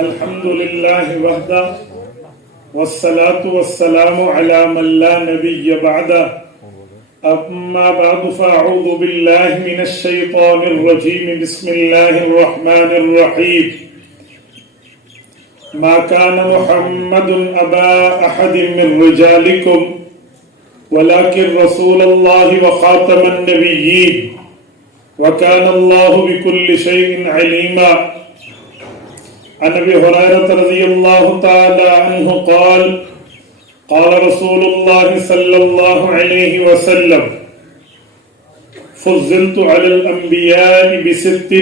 الحمد لله وحده والصلاة والسلام على من لا نبي بعده أما بعد فأعوذ بالله من الشيطان الرجيم بسم الله الرحمن الرحيم ما كان محمد أبا أحد من رجالكم ولكن رسول الله وخاتم النبيين وكان الله بكل شيء عليما عن ابي هريره رضي الله تعالى عنه قال قال رسول الله صلى الله عليه وسلم فضلت على الانبياء بست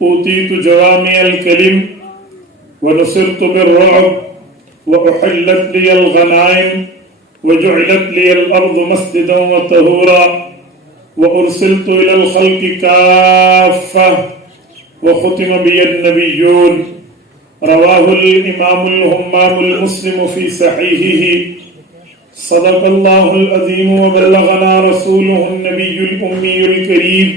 اوتيت جوامع الكلم ونصرت بالرعب واحلت لي الغنائم وجعلت لي الارض مسجدا وطهورا وارسلت الى الخلق كافه وختم بي النبيون رواه الإمام الهمام المسلم في صحيحه صدق الله العظيم وبلغنا رسوله النبي الأمي الكريم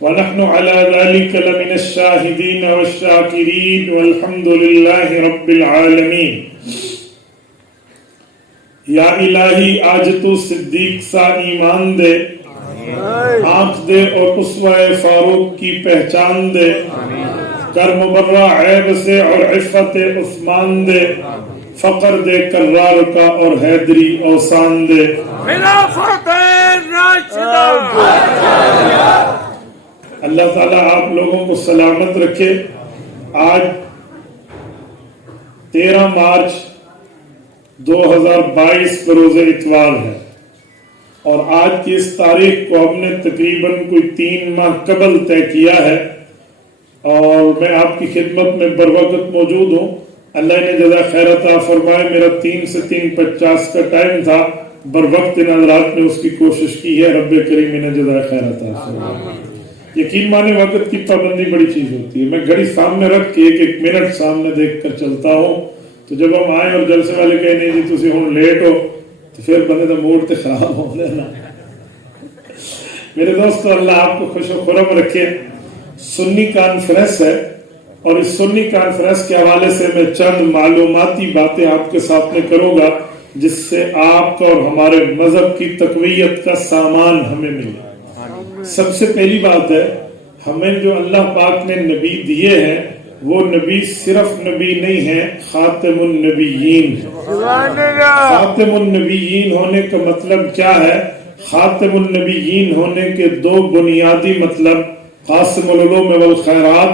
ونحن على ذلك لمن الشاهدين والشاكرين والحمد لله رب العالمين یا الہی آج تو صدیق سا ایمان دے آنکھ دے اور اسوہ فاروق کی پہچان دے کر مبرہ عیب سے اور عفت عثمان دے فقر دے کرار کا اور حیدری اوسان دے خلافت راشدہ اللہ تعالیٰ آپ لوگوں کو سلامت رکھے۔ آج 13 مارچ 2022 بروز اتوار ہے اور آج کی اس تاریخ کو ہم نے تقریباً کوئی 3 ماہ قبل طے کیا ہے اور میں آپ کی خدمت میں بروقت موجود ہوں۔ اللہ نے جزا خیر عطا فرمائے، میرا 3 سے 3:50 کا ٹائم تھا، بروقت ان حضرات نے اس کی کوشش کی ہے، رب کریم نے جزا خیر عطا فرمائے۔ یقین مانے وقت کی پابندی بڑی چیز ہوتی ہے، میں گھڑی سامنے رکھ کے ایک منٹ سامنے دیکھ کر چلتا ہوں، تو جب ہم آئیں اور جلسے والے کہیں نہیں جی تسی ہوں لیٹ ہو تو پھر بندے کا موڈ تے خراب ہو لینا۔ میرے دوستو اللہ آپ کو خوش و خرم رکھے۔ سنی کانفرنس ہے اور اس سنی کانفرنس کے حوالے سے میں چند معلوماتی باتیں آپ کے سامنے کروں گا جس سے آپ کا اور ہمارے مذہب کی تقویت کا سامان ہمیں ملے۔ سب سے پہلی بات ہے، ہمیں جو اللہ پاک نے نبی دیے ہیں وہ نبی صرف نبی نہیں ہے، خاتم النبیین ہے۔ خاتم النبیین ہونے کا مطلب کیا ہے؟ خاتم النبیین ہونے کے 2 بنیادی مطلب: قاسم العلوم والخیرات،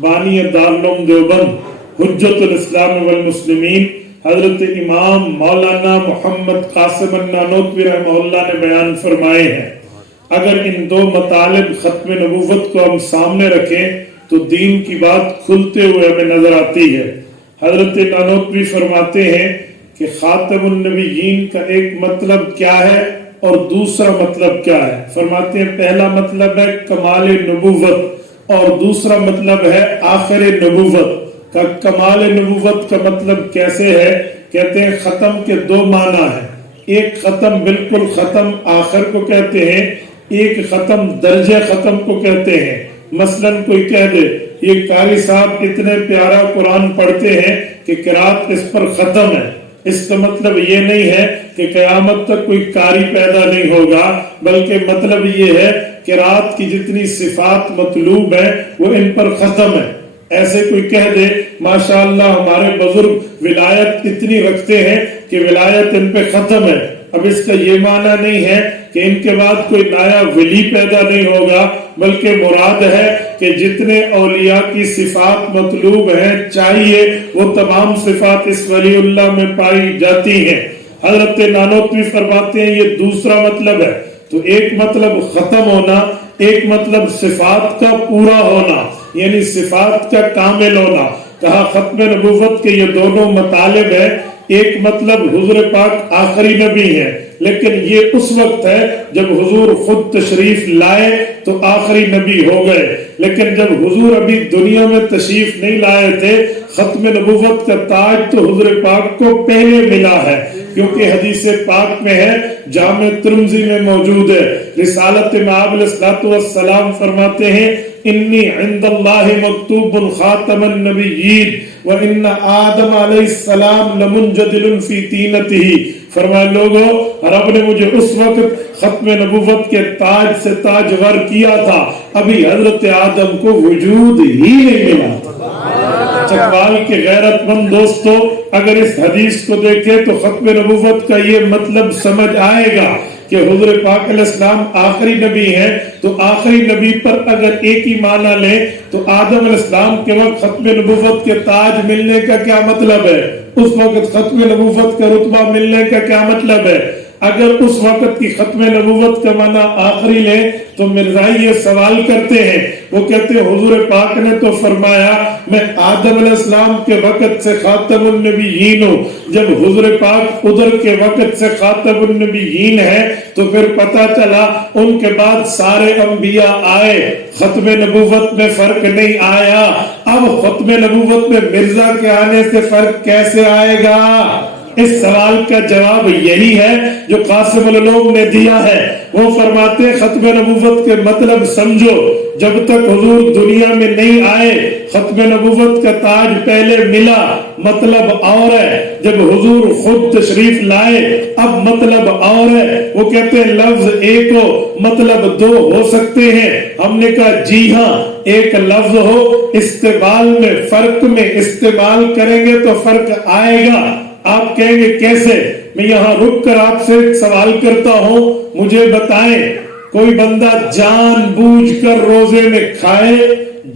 بانی دارالعلوم دیوبند، حجت الاسلام والمسلمین، حضرت امام مولانا محمد قاسم النانوتوی رحمہ اللہ نے بیان فرمائے ہیں۔ اگر ان 2 مطالب ختم نبوت کو ہم سامنے رکھیں تو دین کی بات کھلتے ہوئے ہمیں نظر آتی ہے۔ حضرت نانوتوی فرماتے ہیں کہ خاتم النبیین کا ایک مطلب کیا ہے اور دوسرا مطلب کیا ہے۔ فرماتے ہیں پہلا مطلب ہے کمال نبوت اور دوسرا مطلب ہے آخر نبوت۔ کا کمال نبوت کا مطلب کیسے ہے؟ کہتے ہیں ختم کے 2 معنی ہیں، ایک ختم بالکل ختم آخر کو کہتے ہیں، ایک ختم درجہ ختم کو کہتے ہیں۔ مثلا کوئی کہہ دے یہ قاری صاحب اتنے پیارا قرآن پڑھتے ہیں کہ قرات اس پر ختم ہے، اس کا مطلب یہ نہیں ہے کہ قیامت تک کوئی قاری پیدا نہیں ہوگا، بلکہ مطلب یہ ہے کہ قرات کی جتنی صفات مطلوب ہیں وہ ان پر ختم ہے۔ ایسے کوئی کہہ دے ماشاءاللہ ہمارے بزرگ ولایت اتنی رکھتے ہیں کہ ولایت ان پہ ختم ہے، اب اس کا یہ معنی نہیں ہے کہ ان کے بعد کوئی نیا ولی پیدا نہیں ہوگا، بلکہ مراد ہے کہ جتنے اولیاء کی صفات مطلوب ہیں چاہیے وہ تمام صفات اس ولی اللہ میں پائی جاتی ہیں۔ حضرت نانوتوی فرماتے ہیں یہ دوسرا مطلب ہے۔ تو ایک مطلب ختم ہونا، ایک مطلب صفات کا پورا ہونا، یعنی صفات کا کامل ہونا۔ کہا ختم نبوت کے یہ دونوں مطالب ہیں۔ ایک مطلب حضور پاک آخری نبی ہے، لیکن یہ اس وقت ہے جب حضور خود تشریف لائے تو آخری نبی ہو گئے، لیکن جب حضور ابھی دنیا میں تشریف نہیں لائے تھے ختم نبوت کا تاج تو حضور پاک کو پہلے ملا ہے، کیونکہ حدیث پاک میں ہے، جامع ترمذی میں موجود ہے، رسالت میں آپ علیہ الصلوۃ والسلام فرماتے ہیں انی عند اللہ مکتوب خاتم النبیین وان آدم علیہ السلام لمنجدل فی طینتہ، فرمایا لوگوں رب نے مجھے اس وقت ختم نبوت کے تاج سے تاجور کیا تھا، ابھی حضرت آدم کو وجود ہی نہیں ملا تھا۔ چکوال کے غیرت مند دوستو، اگر اس حدیث کو دیکھیں تو ختم نبوت کا یہ مطلب سمجھ آئے گا کہ حضور پاک علیہ السلام آخری نبی ہیں، تو آخری نبی پر اگر ایک ہی معنی لیں تو آدم علیہ السلام کے وقت ختم نبوت کے تاج ملنے کا کیا مطلب ہے، اس وقت ختم نبوت کا رتبہ ملنے کا کیا مطلب ہے؟ اگر اس وقت کی ختم نبوت کا معنی آخری لیں تو مرزائی یہ سوال کرتے ہیں، وہ کہتے ہیں حضور پاک نے تو فرمایا میں آدم علیہ السلام کے وقت سے خاتم النبیین ہوں، جب حضور پاک ادھر کے وقت سے خاتم النبیین ہے تو پھر پتا چلا ان کے بعد سارے انبیاء آئے، ختم نبوت میں فرق نہیں آیا، اب ختم نبوت میں مرزا کے آنے سے فرق کیسے آئے گا؟ اس سوال کا جواب یہی ہے جو قاسم العلوم نے دیا ہے، وہ فرماتے ہیں ختم نبوت کے مطلب سمجھو، جب تک حضور دنیا میں نہیں آئے ختم نبوت کا تاج پہلے ملا، مطلب اور ہے، جب حضور خود تشریف لائے اب مطلب اور ہے، وہ کہتے ہیں لفظ ایک ہو مطلب دو ہو سکتے ہیں، ہم نے کہا جی ہاں ایک لفظ ہو استعمال میں فرق میں استعمال کریں گے تو فرق آئے گا۔ آپ کہیں گے کیسے؟ میں یہاں رک کر آپ سے ایک سوال کرتا ہوں، مجھے بتائیں کوئی بندہ جان بوجھ کر روزے میں کھائے،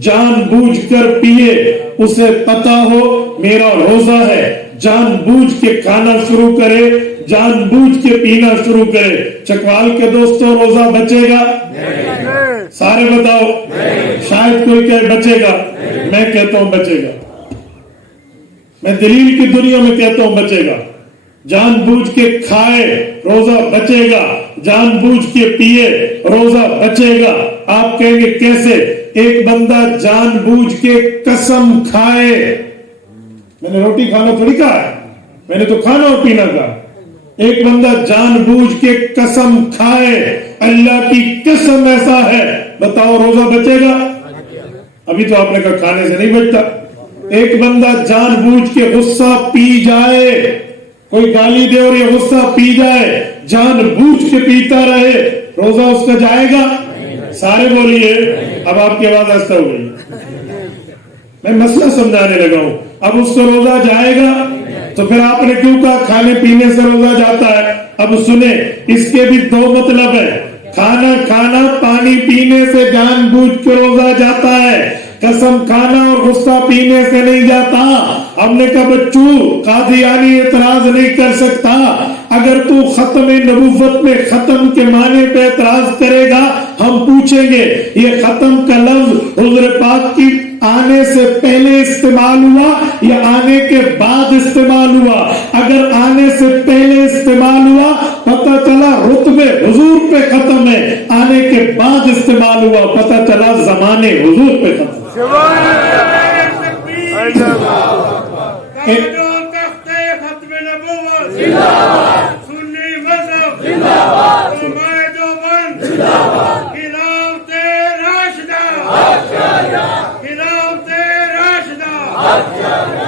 جان بوجھ کر پیے، اسے پتا ہو میرا روزہ ہے، جان بوجھ کے کھانا شروع کرے، جان بوجھ کے پینا شروع کرے، چکوال کے دوستوں روزہ بچے گا؟ سارے بتاؤ، شاید کوئی کہے بچے گا، میں کہتا ہوں بچے گا، میں دلیل کی دنیا میں کہتا ہوں بچے گا۔ جان بوجھ کے کھائے روزہ بچے گا، جان بوجھ کے پیے روزہ بچے گا۔ آپ کہیں گے کیسے؟ ایک بندہ جان بوجھ کے قسم کھائے، میں نے روٹی کھانا تھوڑی کہا ہے، میں نے تو کھانا اور پینا کہا، ایک بندہ جان بوجھ کے قسم کھائے اللہ کی قسم ایسا ہے، بتاؤ روزہ بچے گا؟ ابھی تو آپ نے کہا کھانے سے نہیں بچتا۔ ایک بندہ جان بوجھ کے غصہ پی جائے، کوئی گالی دے اور یہ غصہ پی جائے، جان بوجھ کے پیتا رہے، روزہ اس کا جائے گا؟ سارے بولیے، اب آپ کی آواز آہستہ ہو گئی، میں مسئلہ سمجھانے لگا ہوں، اب اس کا روزہ جائے گا؟ تو پھر آپ نے کیوں کہا کھانے پینے سے روزہ جاتا ہے؟ اب سنیں، اس کے بھی دو مطلب ہیں، کھانا کھانا پانی پینے سے جان بوجھ کے روزہ جاتا ہے، قسم کھانا اور غصہ پینے سے نہیں جاتا۔ ہم نے کہا بچوں قادیانی اعتراض نہیں کر سکتا، اگر تو ختم نبوت میں ختم کے معنی پہ اعتراض کرے گا ہم پوچھیں گے یہ ختم کا لفظ حضور پاک کی آنے سے پہلے استعمال ہوا یا آنے کے بعد استعمال ہوا؟ اگر آنے سے پہلے استعمال ہوا پتہ چلا رتبے حضور پہ ختم ہے، آنے کے بعد استعمال ہوا پتہ چلا زمانے حضور پہ ختم۔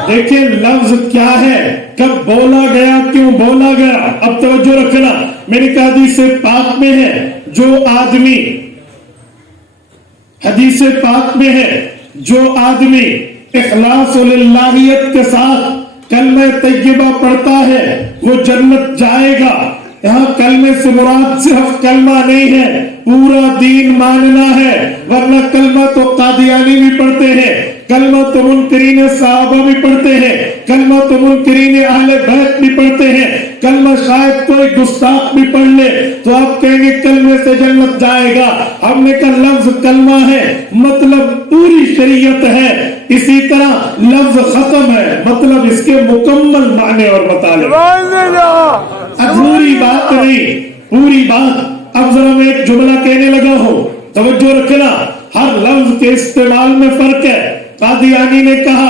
دیکھیں لفظ کیا ہے، کب بولا گیا، کیوں بولا گیا؟ اب توجہ رکھنا، میری حدیث پاک میں ہے جو آدمی حدیث پاک میں ہے جو آدمی اخلاص و للہیت کے ساتھ کلمہ طیبہ پڑھتا ہے وہ جنت جائے گا۔ یہاں کلمے سے مراد صرف کلمہ نہیں ہے، پورا دین ماننا ہے، ورنہ کلمہ تو قادیانی بھی پڑھتے ہیں، کلمہ تو منکرین صحابہ بھی پڑھتے ہیں، کلمہ تو منکرین اہل بیت بھی پڑھتے ہیں، کلمہ شاید کوئی گستاخ بھی پڑھ لے تو آپ کہیں گے کلمے سے جنت جائے گا۔ ہم نے کہا لفظ کلمہ ہے مطلب پوری شریعت ہے، اسی طرح لفظ ختم ہے مطلب اس کے مکمل معنی اور مطالب، ادھوری بات نہیں، پوری بات۔ اب ذرا میں ایک جملہ کہنے لگا ہوں، توجہ رکھنا، ہر لفظ کے استعمال میں فرق ہے۔ قادیانی نے کہا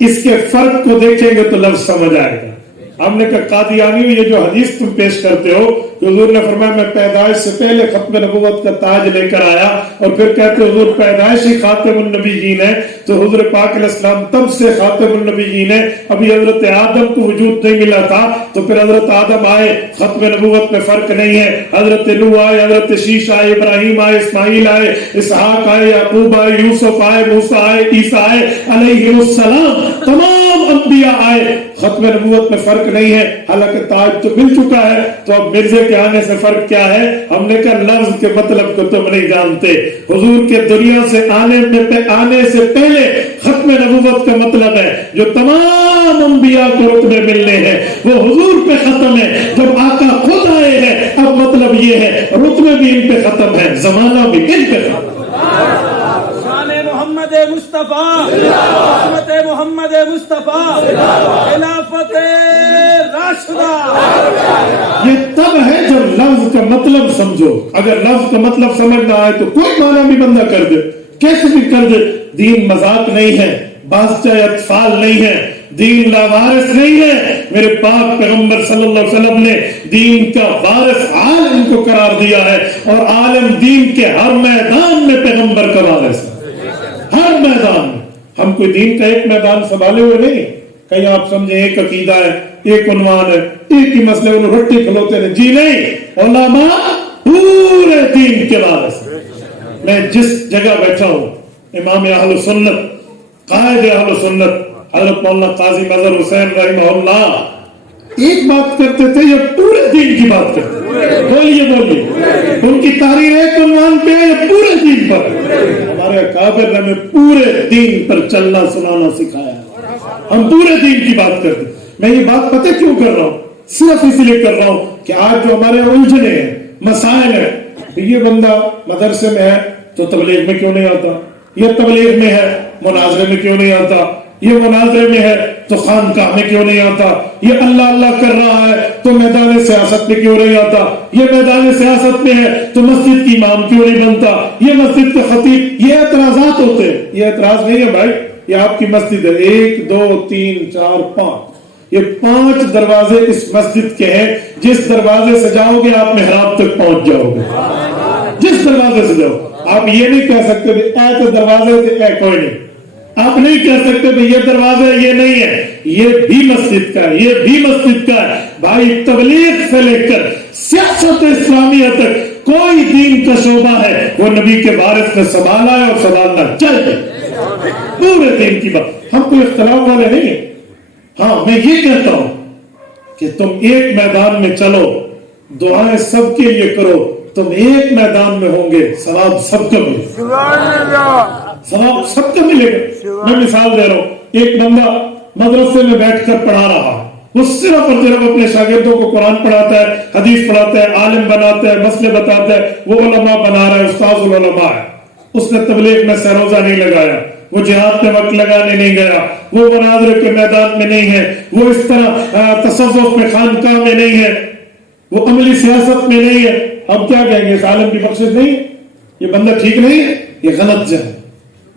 اس کے فرق کو دیکھیں گے تو لفظ سمجھ آئے گا. ہم نے کہا قادیانیوں یہ جو حدیث تم پیش کرتے ہو کہ حضور نے فرمایا میں پیدائش سے پہلے ختم نبوت کا تاج لے کر آیا اور پھر کہتے حضور پیدائش ہی خاتم النبیین ہے, تو حضور پاک علیہ السلام تب سے خاتم النبیین ہے, ابھی حضرت آدم کو وجود نہیں ملا تھا, تو پھر حضرت آدم آئے, ختم نبوت میں فرق نہیں ہے, حضرت نوح آئے, حضرت شیش آئے, ابراہیم آئے, اسماعیل آئے, اسحاق آئے, یعقوب آئے, یوسف آئے, موسیٰ آئے, عیسیٰ آئے علیہ السلام, تمام انبیاء آئے, ختم نبوت میں فرق نہیں ہے. حالانکہ تاج تو مل چکا ہے, تو اب مرزے کے آنے سے فرق کیا ہے؟ ہم نے کہا لفظ کے مطلب کو تم نہیں جانتے. حضور کے دنیا سے آنے سے پہلے ختم نبوت کا مطلب ہے جو تمام انبیاء کو رتبے ملنے ہیں وہ حضور پہ ختم ہے. جب آقا خود آئے ہیں اب مطلب یہ ہے رتبے بھی ان پہ ختم ہے, زمانہ بھی ان پہ ختم. محمد مصطفیٰ, رحمت محمد مصطفیٰ, خلافت راشدہ. یہ تب ہے جب لفظ کا مطلب سمجھو. اگر لفظ کا مطلب سمجھ نہ آئے تو کوئی معنی بھی بندہ کر دے, کیسے بھی کر دے. دین مذاق نہیں ہے, بادشاہ اطفال نہیں ہے, دین لاوارث نہیں ہے. میرے پاک پیغمبر صلی اللہ علیہ وسلم نے دین کا وارث عالم کو قرار دیا ہے, اور عالم دین کے ہر میدان میں پیغمبر کا وارث ہے, ہر میدان میں. ہم کوئی دین کا ایک میدان سنبھالے ہوئے نہیں. کہیں آپ سمجھیں ایک عقیدہ ہے, ایک عنوان ہے, ایک ہی مسئلے انہوں رٹی کھلوتے ہیں. جی نہیں, علماء پورے دین کے وارث. میں جس جگہ بیٹھا ہوں, امام اہل سنت, قائد اہل سنت حضرت مولانا قاضی مظہر حسین رحمہ اللہ ایک بات کرتے تھے, یہ پورے دین کی بات کرتے تھے. بولیے ان کی تحریر ایک عنوان پہ ہے, پورے دین پر. ہمارے اکابر نے ہمیں پورے دین پر چلنا سنانا سکھایا. ہم پورے دین کی بات کرتے. میں یہ بات پتہ کیوں کر رہا ہوں؟ صرف اس لیے کر رہا ہوں کہ آج جو ہمارے الجھنے ہیں, مسائل ہیں, یہ بندہ مدرسے میں ہے تو تبلیغ میں کیوں نہیں آتا, یہ تبلیغ میں ہے مناظرے میں کیوں نہیں آتا, یہ مناظرے میں ہے تو خانقاہ میں کیوں نہیں آتا, یہ اللہ اللہ کر رہا ہے تو میدان سیاست میں کیوں نہیں آتا, یہ میدان سیاست میں ہے تو مسجد کی امام کیوں نہیں بنتا, یہ مسجد کے خطیب. یہ اعتراضات ہوتے ہیں. یہ اعتراض نہیں ہے بھائی, یہ آپ کی مسجد ہے, 1 2 3 4 5, یہ 5 دروازے اس مسجد کے ہیں. جس دروازے سے جاؤ گے آپ محراب تک پہنچ جاؤ گے, جس دروازے سے جاؤ. آپ یہ نہیں کہہ سکتے اے تو دروازے سے اے کوئی نہیں. آپ نہیں کہہ سکتے کہ یہ دروازہ یہ نہیں ہے, یہ بھی مسجد کا ہے, یہ بھی مسجد کا ہے. بھائی تبلیغ سے لے کر سیاست اسلامیہ تک کوئی دین کا شعبہ ہے وہ نبی کے وارث نے سنبھالا ہے اور سنبھالنا چاہیے. پورے دین کی بات. ہم کوئی اختلاف والے نہیں ہیں. ہاں میں یہ کہتا ہوں کہ تم ایک میدان میں چلو, دعائیں سب کے لیے کرو, تم ایک میدان میں ہوں گے, ثواب سب کا ملے گا, ثواب سب کا ملے گا. میں مثال دے رہا ہوں, ایک بندہ مدرسے میں بیٹھ کر پڑھا رہا, وہ صرف اور صرف اپنے شاگردوں کو قرآن پڑھاتا ہے, حدیث پڑھاتا ہے, عالم بناتا ہے, مسئلے بتاتا ہے, وہ علماء بنا رہا ہے, استاذ العلماء ہے. اس نے تبلیغ میں سروزہ نہیں لگایا, وہ جہاد میں وقت لگانے نہیں گیا, وہ مناظرے کے میدان میں نہیں ہے, وہ اس طرح تصوف میں خانقاہ میں نہیں ہے, وہ عملی سیاست میں نہیں ہے. اب کیا کہیں گے, اس عالم کی بخشش نہیں ہے, یہ بندہ ٹھیک نہیں ہے, یہ غلط جان.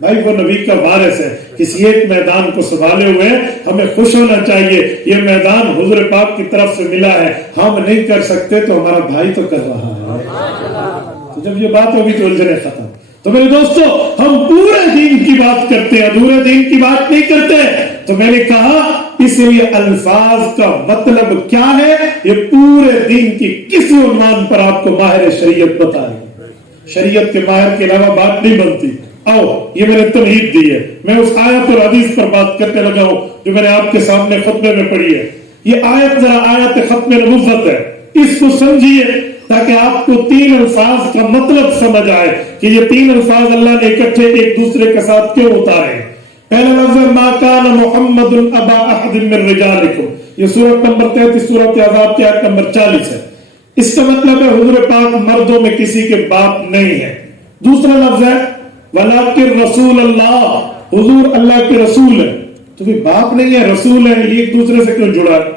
بھائی وہ نبی کا وارث ہے, کسی ایک میدان کو سنبھالے ہوئے. ہمیں خوش ہونا چاہیے, یہ میدان حضور پاک کی طرف سے ملا ہے, ہم نہیں کر سکتے تو ہمارا بھائی تو کر رہا ہے. تو جب یہ بات ہوگی تو الجھنے ختم. تو میرے دوستو, ہم پورے دین کی بات کرتے ہیں, ادھورے دین کی بات نہیں کرتے. تو میں نے کہا اس لیے الفاظ کا مطلب کیا ہے, یہ پورے دین کی کسی عنوان پر آپ کو ماہر شریعت بتا رہی ہے. شریعت کے ماہر کے علاوہ بات نہیں بنتی. آؤ, یہ میں نے تمہید دی ہے, میں اس آیت اور حدیث پر بات کرنے لگا ہوں جو میں نے آپ کے سامنے خطبے میں پڑھی ہے. یہ آیت ذرا آیت ختم نبوت ہے, اس کو سمجھیے تاکہ آپ کو 3 الفاظ کا مطلب سمجھ آئے کہ یہ 3 الفاظ اللہ نے اکٹھے ایک دوسرے کے ساتھ کیوں اتارے ہیں. پہلا لفظ ہے ما کان محمد ابا احد من رجالکم, یہ سورۃ نمبر 33 سورۃ احزاب کی آیت نمبر 40 ہے. اس کا مطلب ہے حضور پاک مردوں میں کسی کے باپ نہیں ہے. دوسرا لفظ ہے ولکن رسول اللہ, حضور اللہ کے رسول ہے. تو بھی باپ نہیں ہے, رسول ہے, یہ ایک دوسرے سے کیوں جڑا ہے.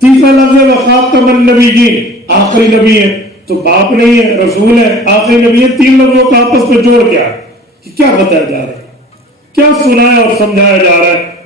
تیسرا لفظ ہے وخاتم النبیین, آخری نبی ہے. تو باپ نہیں ہے, رسول ہے, آخری نبی ہے. 3 لفظوں کا آپس میں جوڑ کیا ہے, کیا بتایا جا رہا ہے, کیا سنایا اور سمجھایا جا رہا ہے.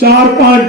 4, 5,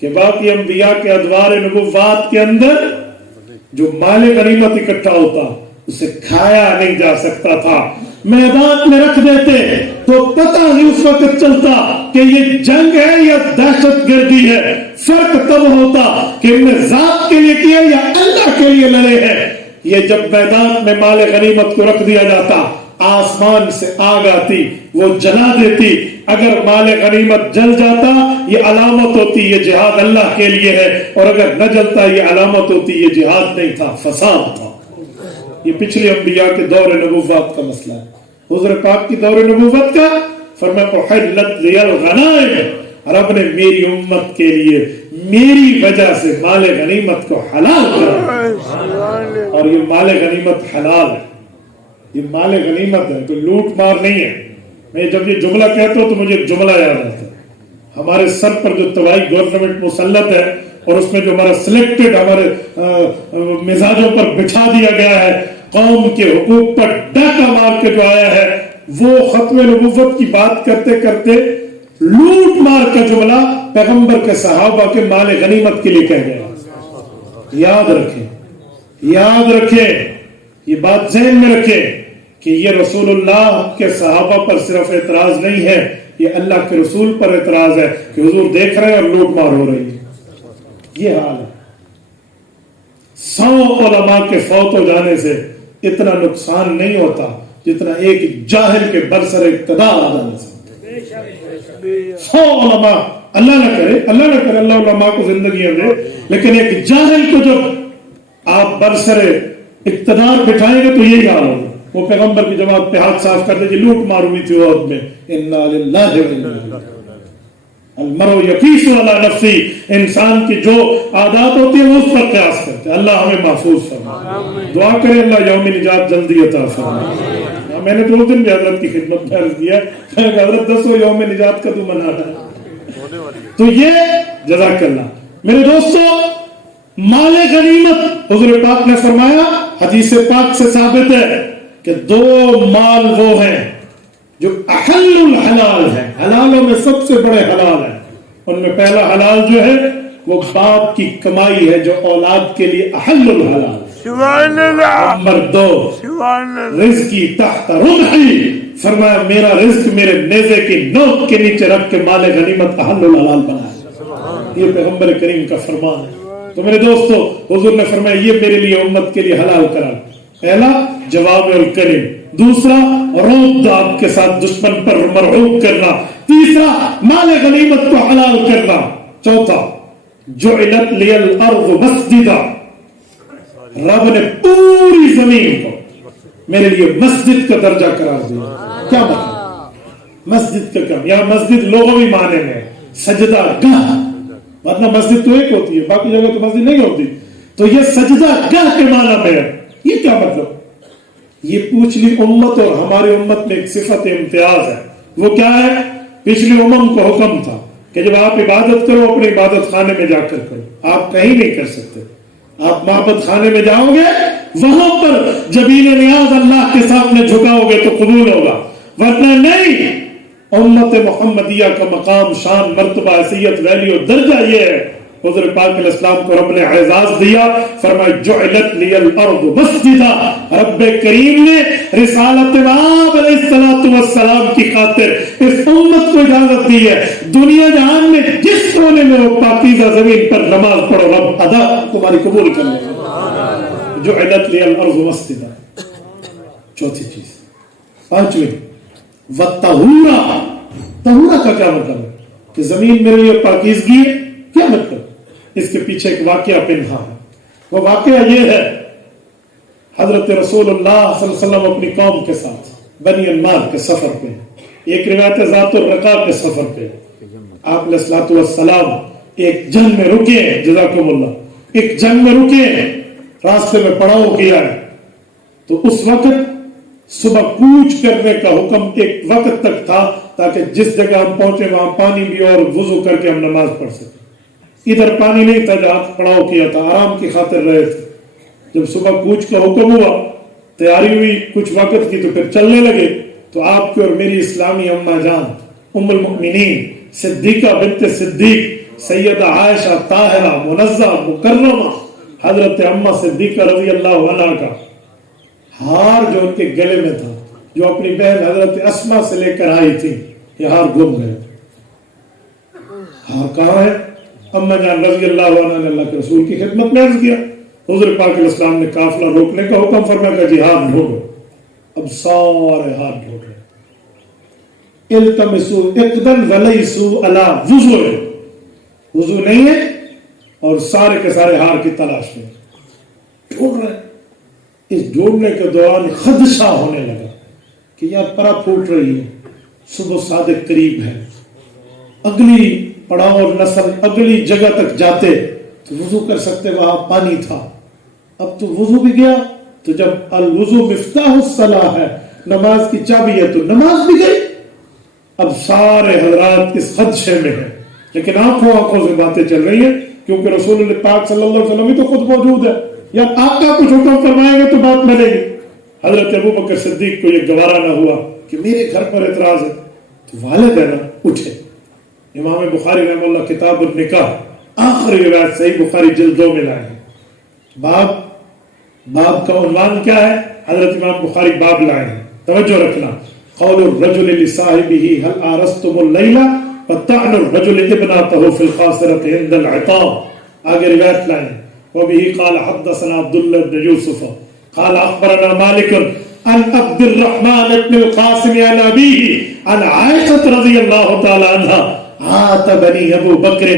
کہ باقی انبیاء کے ادوار نبوات کے اندر جو مال غنیمت اکٹھا ہوتا اسے کھایا نہیں جا سکتا تھا، میدان میں رکھ دیتے تو پتہ نہیں اس وقت چلتا کہ یہ جنگ ہے یا دہشت گردی ہے، فرق تب ہوتا کہ ان نے ذات کے لیے کیا یا اللہ کے لیے لڑے ہیں۔ یہ جب میدان میں مال غنیمت کو رکھ دیا جاتا، آسمان سے آگ آتی، وہ جلا دیتی، اگر مال غنیمت جل جاتا یہ علامت ہوتی یہ جہاد اللہ کے لیے ہے، اور اگر نہ جلتا یہ علامت ہوتی یہ جہاد نہیں تھا، فساد تھا۔ یہ پچھلے انبیاء کے دور نبوت کا مسئلہ ہے۔ حضور پاک کی دور نبوت کا فرمایا احلت لی الغنائم، رب نے میری امت کے لیے میری وجہ سے مال غنیمت کو حلال کرا، اور یہ مال غنیمت حلال ہے، یہ مال غنیمت ہے، کوئی لوٹ مار نہیں ہے۔ میں جب یہ جملہ کہتا ہوں تو مجھے ایک جملہ یاد آتا ہے، ہمارے سر پر جو طباعی گورنمنٹ مسلط ہے اور اس میں جو ہمارا سلیکٹڈ ہمارے مزاجوں پر بٹھا دیا گیا ہے، قوم کے حقوق پر ڈاکہ مار کے جو آیا ہے، وہ ختم نبوت کی بات کرتے کرتے لوٹ مار کا جملہ پیغمبر کے صحابہ کے مال غنیمت کے لیے کہہ گیا۔ یاد رکھیں، یاد رکھیں، یہ بات ذہن میں رکھیں کہ یہ رسول اللہ کے صحابہ پر صرف اعتراض نہیں ہے، یہ اللہ کے رسول پر اعتراض ہے کہ حضور دیکھ رہے ہیں اور لوٹ مار ہو رہی ہے۔ یہ حال ہے۔ 100 علماء کے فوت ہو جانے سے اتنا نقصان نہیں ہوتا جتنا ایک جاہل کے برسر اقتدار آ جانے سے۔ 100 علماء، اللہ نہ کرے اللہ علماء کو زندگیاں دے، لیکن ایک جاہل کو جب آپ برسر اقتدار بٹھائیں گے تو یہی حال ہوگا۔ وہ پیغمبر کی جماعت پہ ہاتھ صاف کر دے کہ لوٹ مار ہوئی تھی عہد میں، انا للہ و انا الیہ، المرء یقیس علی نفسی، انسان کی جو عادات ہوتی ہیں وہ اس پر قیاس کرتے ہیں۔ اللہ ہمیں محفوظ فرمائے، دعا کریں اللہ یوم نجات جلدی عطا فرمائے۔ میں نے 2 دن بھی حضرت کی خدمت میں عرض کیا کہ حضرت 10 یوم نجات کا تو منا رہا ہے، تو یہ جزاک اللہ۔ میرے دوستو، مال غنیمت حضور پاک نے فرمایا، حدیث پاک سے ثابت ہے کہ 2 مال وہ ہیں جو احل الحلال ہے، حلالوں میں سب سے بڑے حلال ہیں۔ ان میں پہلا حلال جو ہے وہ باپ کی کمائی ہے جو اولاد کے لیے احل الحلال ہے۔ سبحان اللہ۔ نمبر 2، سبحان اللہ، رزقی تحت رمحی، فرمایا میرا رزق میرے نیزے کی نوک کے نیچے رکھ کے مال غنیمت احل الحلال بنایا۔ یہ پیغمبر کریم کا فرمان ہے۔ تو میرے دوستو، حضور نے فرمایا یہ میرے لیے امت کے لیے حلال کرا۔ پہلا جواب الکلم، دوسرا روب داد کے ساتھ دشمن پر مرعوب کرنا، تیسرا مال غنیمت کو حلال کرنا، چوتھا جعلت لی الارض مسجدا، رب نے پوری زمین کو میرے لیے مسجد کا درجہ قرار دیا۔ کیا مطلب مسجد کا؟ کیا یہاں مسجد لغوی معنی میں سجدہ گاہ، ورنہ مسجد تو ایک ہوتی ہے، باقی جگہ تو مسجد نہیں ہوتی، تو یہ سجدہ گاہ کے معنی میں ہے۔ یہ کیا مطلب؟ یہ پچھلی امت اور ہماری امت میں ایک صفت امتیاز ہے، وہ کیا ہے؟ پچھلی امم کو حکم تھا کہ جب آپ عبادت کرو اپنے عبادت خانے میں جا کر کرو، آپ کہیں نہیں کر سکتے۔ آپ معبد خانے میں جاؤ گے، وہاں پر جبین نیاز اللہ کے سامنے جھکاؤ گے تو قبول ہوگا، ورنہ نہیں۔ امت محمدیہ کا مقام، شان، مرتبہ، حیثیت، ویلیو، درجہ یہ ہے۔ حضور پاک علیہ السلام کو رب نے اعزاز دیا، فرمایا جعلت لی الارض مسجدا، رب کریم نے رسالت آپ علیہ السلام کی خاطر اس امت کو اجازت دی ہے، دنیا جہان میں جس کونے میں وہ پاکیزہ زمین پر نماز پڑھو، رب ادا تمہاری قبول کر لے گا۔ جعلت لی الارض مسجدا۔ چوتھی چیز، پانچویں، وطہورا، طہورا کا کیا مطلب ہے؟ کہ زمین میرے لیے پاکیزگی ہے، کیا مطلب؟ اس کے پیچھے ایک واقعہ پنہا ہے۔ وہ واقعہ یہ ہے، حضرت رسول اللہ صلی اللہ علیہ وسلم اپنی قوم کے ساتھ بنی انمار کے سفر پہ، ایک روایت ذات الرقا کے سفر پہ، آپ علیہ الصلوۃ والسلام ایک جنگ میں رکے، جزاکم اللہ، ایک جنگ میں رکے، راستے میں پڑاؤ کیا ہے، تو اس وقت صبح کوچ کرنے کا حکم ایک وقت تک تھا تاکہ جس جگہ ہم پہنچے وہاں پانی بھی اور وضو کر کے ہم نماز پڑھ سکیں۔ ادھر پانی نہیں تھا جہاں پڑاؤ کیا تھا، آرام کی خاطر رہے تھے۔ جب صبح کوچ کا حکم ہوا، تیاری ہوئی کچھ وقت کی، تو پھر چلنے لگے، تو آپ کی اور میری اسلامی اماں جان ام المؤمنین صدیقہ بنت صدیق سیدہ عائشہ طاہرہ منزہ مکرمہ حضرت اماں صدیقہ رضی اللہ عنہ کا ہار جو ان کے گلے میں تھا، جو اپنی بہن حضرت اسماء سے لے کر آئی تھی، یہ ہار گم گئے۔ ہار کہاں ہے؟ اماں جان رضی اللہ عنہ نے اللہ کے رسول کی خدمت میں عرض کیا، حضور پاک علیہ السلام نے قافلہ روکنے کا حکم فرمایا کہ جہاد ڈھونڈو۔ اب سارے ہاتھ ڈھونڈ رہے، التمسوا عقدا ولیسوا علی وضوء، وضو نہیں ہے اور سارے کے سارے ہار کی تلاش میں ڈھونڈ رہے۔ اس ڈھونڈنے کے دوران خدشہ ہونے لگا کہ یار پرا پھوٹ رہی ہے، صبح صادق قریب ہے، اگلی پڑاؤ اور نسل اگلی جگہ تک جاتے تو وضو کر سکتے، وہاں پانی تھا، اب تو وضو بھی گیا۔ تو جب الوضو مفتاح الصلاح ہے، نماز کی چابی ہے، تو نماز بھی گئی۔ اب سارے حضرات اس خدشے میں ہیں، لیکن آنکھوں سے باتیں چل رہی ہیں، کیونکہ رسول اللہ پاک صلی اللہ علیہ وسلم ہی تو خود موجود ہے، یا آقا کچھ حکم فرمائیں گے تو بات ملے گی۔ حضرت ابو بکر صدیق کو یہ گوارا نہ ہوا کہ میرے گھر پر اعتراض ہے، تو والد ہے نا، اٹھے۔ امام بخاری رحمہ اللہ کتاب النکاح آخری روایت صحیح بخاری جلد 2 میں لائے ہیں۔ باب کا عنوان کیا ہے؟ حضرت امام بخاری باب لائے ہیں، توجہ رکھنا، قول الرجل لصاحبه هل آرستم الليلة وطعن الرجل ابنته في الخاصرة عند العطاء۔ آگے روایت لائے ہیں، وبه قال حدثنا عبد الله بن يوسف قال اخبرنا مالك عن عبد الرحمن بن القاسم عن أبيه عن عائشة رضي الله تعالى عنها عاتبني أبو بكر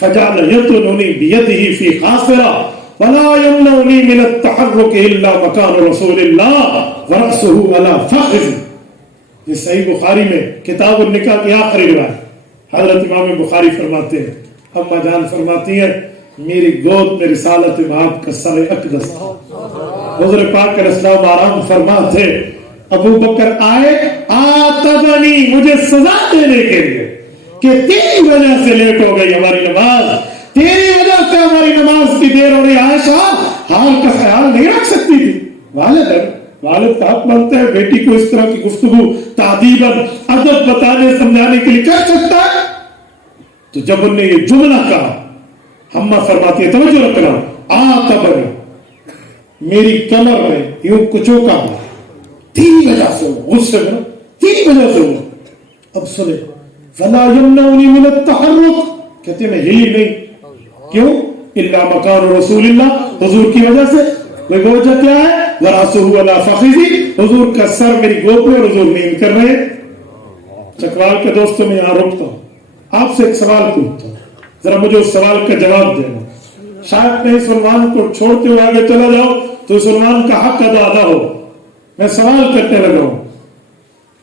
فجعل يطعنني بيده في خاصرة ولا يمنعني من التحرك الا مكان رسول الله ورأسه على فخذ۔ یہ صحیح بخاری میں کتاب النکاح کی آخری روایت، حضرت امام بخاری فرماتے ہیں، اماں جان فرماتی ہیں میری گود میں رسالت مآب کا سر اقدس تھا۔ حضور پاک علیہ السلام آرام فرما تھے، ابو بکر آئے، آتبنی، مجھے سزا دینے کے لیے کہ تیری وجہ سے لیٹ ہو گئی ہماری نماز، تیری وجہ سے ہماری نماز کی دیر ہو رہی۔ عائشہ حال کا خیال نہیں رکھ سکتی تھی، والد ہے، والد کا حق بنتا ہے بیٹی کو اس طرح کی گفتگو تادیباً ادب بتانے سمجھانے کے لیے کر سکتا ہے۔ تو جب انہوں نے یہ جملہ کہا، ہمہ فرماتی ہے، توجہ رکھنا، آتبنی، میری کمر میں یوں کچوکا ہوا، تیری وجہ سے ہوا، غصے میں تیری وجہ سے ہوا۔ اب سنیں، فلا یمنعنی من التحرک، کہتے ہیں میں ہلی نہیں، کیوں؟ الا مکان رسول اللہ، حضور کی وجہ سے۔ کوئی وجہ کیا ہے؟ وراسہ علی فخذی، حضور کا سر میری گود میں، حضور نیند کر رہے ہیں۔ چکوال کے دوستوں میں یہاں روکتا ہوں، آپ سے ایک سوال پوچھتا ہوں، ذرا مجھے اس سوال کا جواب دینا۔ شاید میں اس عنوان کو چھوڑتے ہوئے آگے چلا جاؤ تو اس عنوان کا حق ادا ہو۔ میں سوال کرنے لگا ہوں،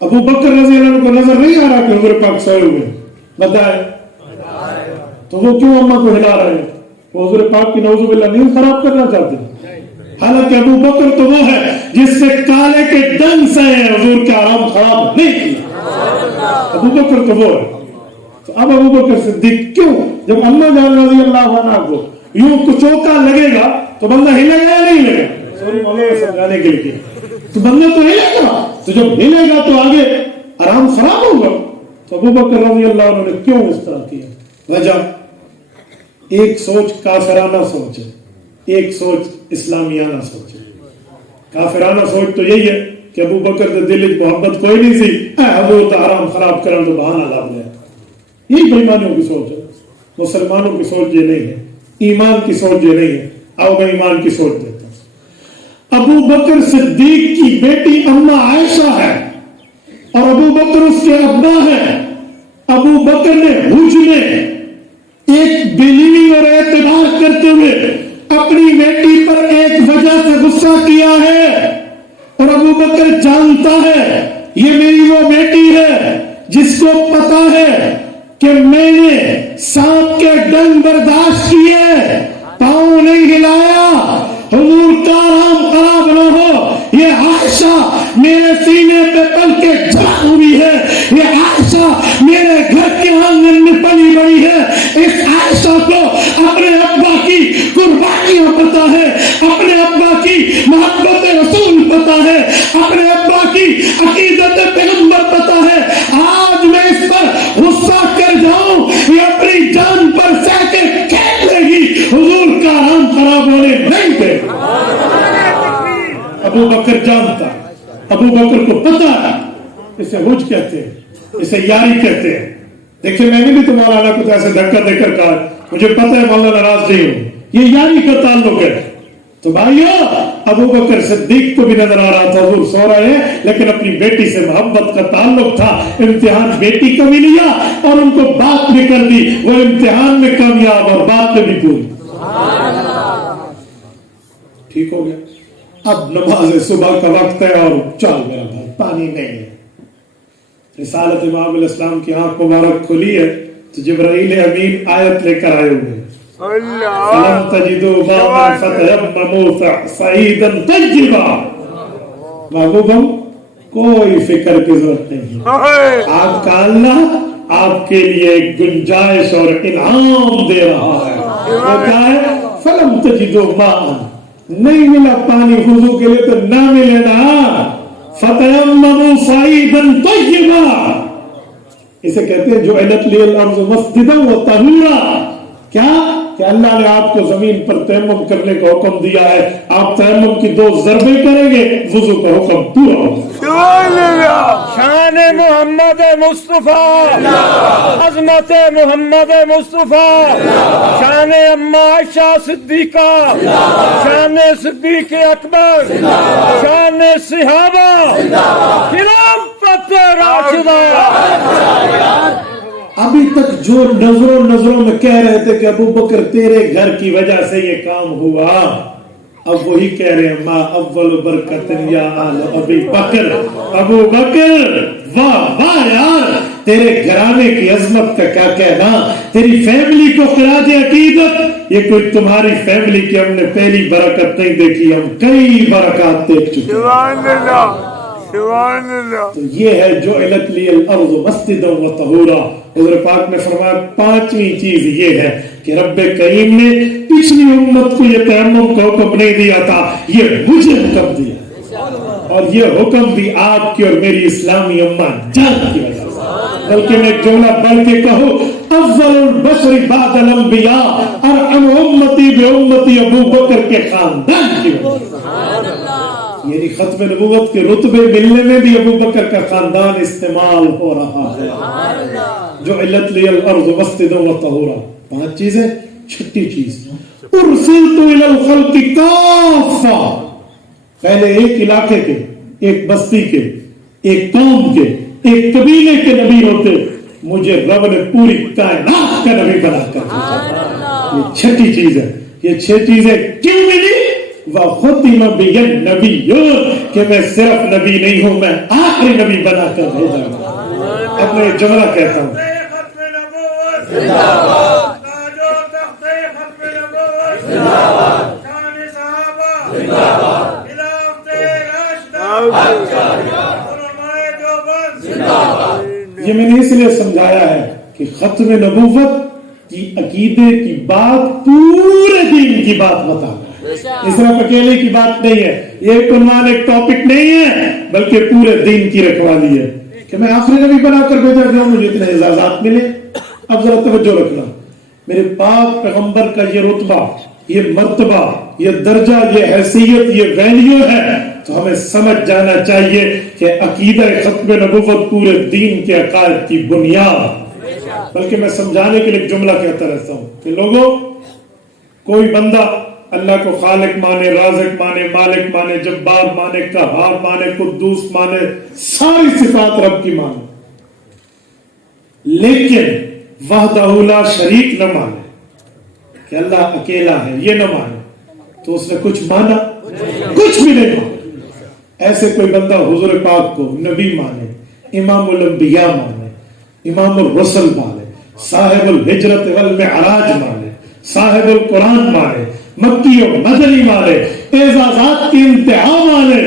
ابو بکر رضی اللہ عنہ کو نظر نہیں آ رہا کہ حضور پاک سوئے ہوئے؟ بتائیں تو وہ کیوں اماں کو ہلا رہے ہیں؟ وہ حضور پاک کی نعوذ باللہ نیند خراب کرنا چاہتے ہیں؟ حالانکہ ابو بکر تو وہ ہے جس سے کالے کے دن سے حضور کے آرام خراب نہیں کیا، ابو بکر تو وہ ہے۔ تو اب ابو بکر صدیق کیوں؟ جب اماں جان رضی اللہ عنہ کو یوں کچوکا لگے گا تو بندہ ہلے گا یا نہیں ہلے گا؟ سوری مولانا سمجھانے کے لیے، تو بندہ تو ہلے گا، تو جب ہلے گا تو آگے آرام خراب ہوگا۔ تو ابو بکر رضی اللہ عنہ نے کیوں اس طرح کیا؟ وجہ ایک سوچ کافرانہ سوچ ہے، ایک سوچ اسلامیانہ سوچ ہے۔ کافرانہ سوچ تو یہی ہے کہ ابو بکر کے دل میں محبت کوئی نہیں سی، حضور تو آرام خراب کرنا تو بہانہ لا لیا۔ یہی بےمانیوں کی سوچ ہے، مسلمانوں کی سوچ یہ نہیں ہے، ایمان کی سوچ یہ نہیں ہے۔ آؤ میں ایمان کی سوچ دیتا ہوں۔ ابو بکر صدیق کی بیٹی اماں عائشہ ہے اور ابو بکر اس کے ابا ہے۔ ابو بکر نے حج میں ایک بلیوی اور اعتبار کرتے ہوئے اپنی بیٹی پر ایک وجہ سے غصہ کیا ہے، اور ابو بکر جانتا ہے یہ میری وہ بیٹی ہے جس کو پتا ہے کہ میں نے سانپ کے ڈنگ برداشت کیے، پاؤں نہیں ہلایا، حضور کا آرام خراب نہ ہو۔ یہ عائشہ میرے سینے پہ پل کے جلا ہوئی ہے، یہ عائشہ میرے گھر کے آنگن میں پلی بڑی ہے۔ اس عائشہ کو اپنے ابا کی قربانیاں پتا ہے، اپنے ابا کی محبت رسول پتا ہے، اپنے ابا کی عقیدت پیغمبر پتا ہے۔ آج میں اس پر غصہ کر جاؤں، یہ اپنی جان پر کہتے ہیں؟ ابو بکر جانتا، ابو بکر کو پتا ہے، اسے حج کہتے ہیں، اسے یاری کہتے ہیں۔ دیکھیں میں نے بھی تو مولانا کو ایسے دھکا دے کر کہا مجھے پتا ہے مولانا ناراض نہیں ہوں، یہ یاری کا تعلق ہے۔ تو بھائیو ابو بکر صدیق کو بھی نظر آ رہا تھا حضور سو رہے ہیں لیکن اپنی بیٹی سے محبت کا تعلق تھا، امتحان بیٹی کو بھی لیا اور ان کو بات بھی کر دی، وہ امتحان میں کامیاب اور بات میں بھی پوری۔ ٹھیک ہو گیا، اب نماز صبح کا وقت ہے اور چل میرا بھائی پانی نہیں ہے۔ رسالت امام الاسلام کی آنکھ مبارک کھلی ہے تو جبرائیل امین آیت لے کر آئے ہوئے، فَلَمْ تَجِدُوا مَاءً فَتَيَمَّمُوا صَعِيدًا طَيِّبًا۔ محبوب ہم کوئی فکر کی ضرورت نہیں ہے، آپ کا اللہ آپ کے لیے ایک گنجائش اور انعام دے رہا ہے۔ وہ کیا ہے؟ فَلَمْ تَجِدُوا مَاءً، نہیں ملا پانی وضو کے لیے تو نہ ملے نا، فَتَيَمَّمُوا صَعِيدًا طَيِّبًا، اسے کہتے ہیں جُعِلَتْ لِيَ الْأَرْضُ مَسْجِدًا وَطَهُورًا۔ کیا کہ اللہ نے آپ کو زمین پر تیمم کرنے کا حکم دیا ہے، آپ تیمم کی 2 ضربیں کریں گے وضو کا حکم پورا ہوگا۔ شان محمد مصطفیٰ، عظمت محمد مصطفیٰ، شان اما عائشہ صدیقہ، شان صدیق اکبر، شان صحابہ، خلافت راشدہ۔ ابھی تک جو نظروں میں کہہ رہے تھے کہ ابو بکر تیرے گھر کی وجہ سے یہ کام ہوا، اب وہی کہہ رہے ہیں ما اول برکت یا آل ابی بکر، ابو بکر واہ واہ یار، تیرے گھرانے کی عظمت کا کیا کہنا، تیری فیملی کو خراج عقیدت، یہ کوئی تمہاری فیملی کی ہم نے پہلی برکت نہیں دیکھی، ہم کئی برکات دیکھ چکے ہیں۔ تو یہ ہے جو علت لی الارض مسجدا وطہورا۔ حضور پاک نے فرمایا 5ویں چیز یہ ہے کہ رب کریم نے پچھلی امت کو یہ تیمم کا حکم نہیں دیا تھا، یہ مجھے حکم دیا، اور یہ حکم بھی آپ کی اور میری اسلامی امت جان کی وجہ سے۔ بلکہ میں جملہ پڑھ کے کہوں افضل البشر بعد الانبیاء ارحم امتی بامتی ابو بکر کے خاندان کی وجہ سے، یعنی ختم نبوت کے رتبے ملنے میں بھی ابو بکر کا خاندان استعمال ہو رہا ہے۔ جو علت لی الارض مسجدا وطہورا، 5 چیزیں۔ 6ٹھی چیز ارسلت الی الخلق کافہ، پہلے ایک علاقے کے، ایک بستی کے، ایک قوم کے، ایک قبیلے کے نبی ہوتے، مجھے رب نے پوری کائنات کا نبی بنا کر دیا۔ یہ 6ٹھی چیز ہے۔ یہ 6 چیزیں کیوں ملی؟ وَخُتِمَ بِيَ النَّبِيُّونَ، کہ میں صرف نبی نہیں ہوں، میں آخری نبی بنا کر بھیجا ہوں۔ اب میں یہ جملہ کہتا ہوں، یہ میں نے اس لیے سمجھایا ہے کہ ختم نبوت کی عقیدے کی بات پورے دین کی بات بتانا ہے، اس طرح اکیلے کی بات نہیں ہے، یہ ایک عنوان ایک ٹاپک نہیں ہے، بلکہ پورے دین کی رکھوالی ہے کہ میں آخری نبی بنا کر بھیجا گیا، مجھے اتنے اعزازات ملے۔ اب ذرا توجہ رکھنا، میرے پاک پیغمبر کا یہ رتبہ، یہ مرتبہ، یہ درجہ، یہ حیثیت، یہ ویلیو ہے، تو ہمیں سمجھ جانا چاہیے کہ عقیدہ ختم نبوت پورے دین کے عقائد کی بنیاد۔ بلکہ میں سمجھانے کے لیے ایک جملہ کہتا رہتا ہوں کہ لوگوں، کوئی بندہ اللہ کو خالق مانے، رازق مانے، مالک مانے، جبار مانے، قہار مانے، قدوس مانے، ساری صفات رب کی مانے، لیکن وحدہ لا شریک نہ مانے کہ اللہ اکیلا ہے، یہ نہ مانے، تو اس نے کچھ مانا؟ کچھ بھی نہیں مانا۔ ایسے کوئی بندہ حضور پاک کو نبی مانے، امام الانبیاء مانے، امام الرسل مانے، صاحب الہجرت والمعراج مانے، صاحب القرآن مانے، مکی و مدنی مانے، اعزازات کی انتہا مانے،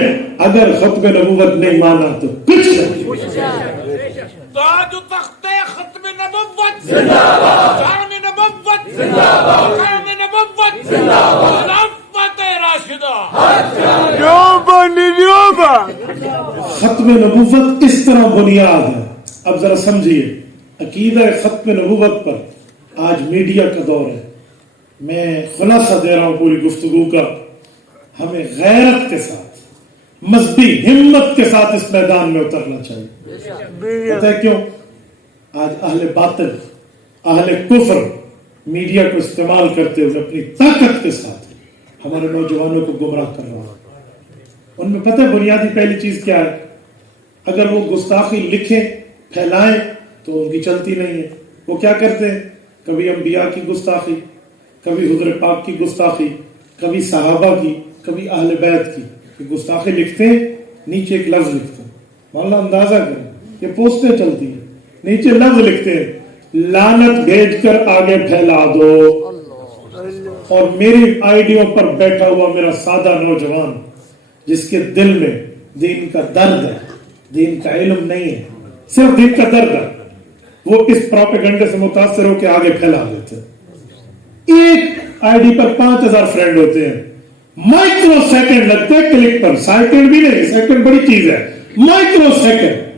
اگر ختم نبوت نہیں مانا تو کچھ نہیں۔ تاج و تخت ختم نبوت زندہ باد، شان نبوت زندہ باد، مقام نبوت زندہ باد، خلافت راشدہ ختم نبوت اس طرح بنیاد ہے۔ اب ذرا سمجھیے، عقیدہ ختم نبوت پر آج میڈیا کا دور ہے، میں خلاصہ دے رہا ہوں پوری گفتگو کا ہمیں غیرت کے ساتھ مذہبی ہمت کے ساتھ اس میدان میں اترنا چاہیے. پتہ ہے کیوں؟ آج اہل باطل، اہل کفر میڈیا کو استعمال کرتے ہوئے اپنی طاقت کے ساتھ ہمارے نوجوانوں کو گمراہ کر رہا ہے. ان میں پتہ ہے بنیادی پہلی چیز کیا ہے؟ اگر وہ گستاخی لکھیں پھیلائیں تو ان کی چلتی نہیں ہے. وہ کیا کرتے ہیں؟ کبھی انبیاء کی گستاخی، کبھی حضور پاک کی گستاخی، کبھی صحابہ کی، کبھی اہل بیت کی. گستاخی لکھتے ہیں، نیچے ایک لفظ لکھتے ہیں. مولانا اندازہ کریں، یہ پوسٹیں چلتی ہیں، نیچے لفظ لکھتے ہیں لعنت بھیج کر آگے پھیلا دو. اور میری آئیڈیوں پر بیٹھا ہوا میرا سادہ نوجوان جس کے دل میں دین کا درد ہے، دین کا علم نہیں ہے، صرف دین کا درد ہے، وہ اس پروپیگنڈے سے متاثر ہو کے آگے پھیلا دیتے ہیں. ایک آئی ڈی پر 5000 فرینڈ ہوتے ہیں، مائکرو سیکنڈ لگتے ہیں کلک پر. سیکنڈ بھی نہیں، سیکنڈ بڑی چیز ہے، مائکرو سیکنڈ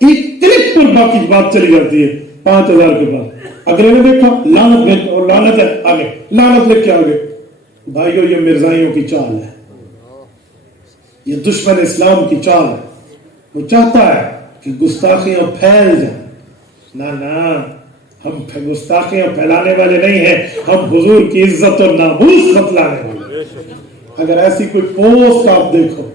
ایک کلک پر باقی بات چلی جاتی ہے. 5000 کے بعد اگلے نے دیکھا لعنت بھیج، اور لعنت ہے آگے، لعنت لکھ کے آگے. بھائیو یہ مرزائیوں کی چال ہے، یہ دشمن اسلام کی چال ہے. وہ چاہتا ہے کہ گستاخیاں پھیل جائیں. نہ ہم گستاخیاں پھیلانے والے نہیں ہیں، ہم حضور کی عزت اور ناموس بتلانے والے. اگر ایسی کوئی پوسٹ آپ دیکھو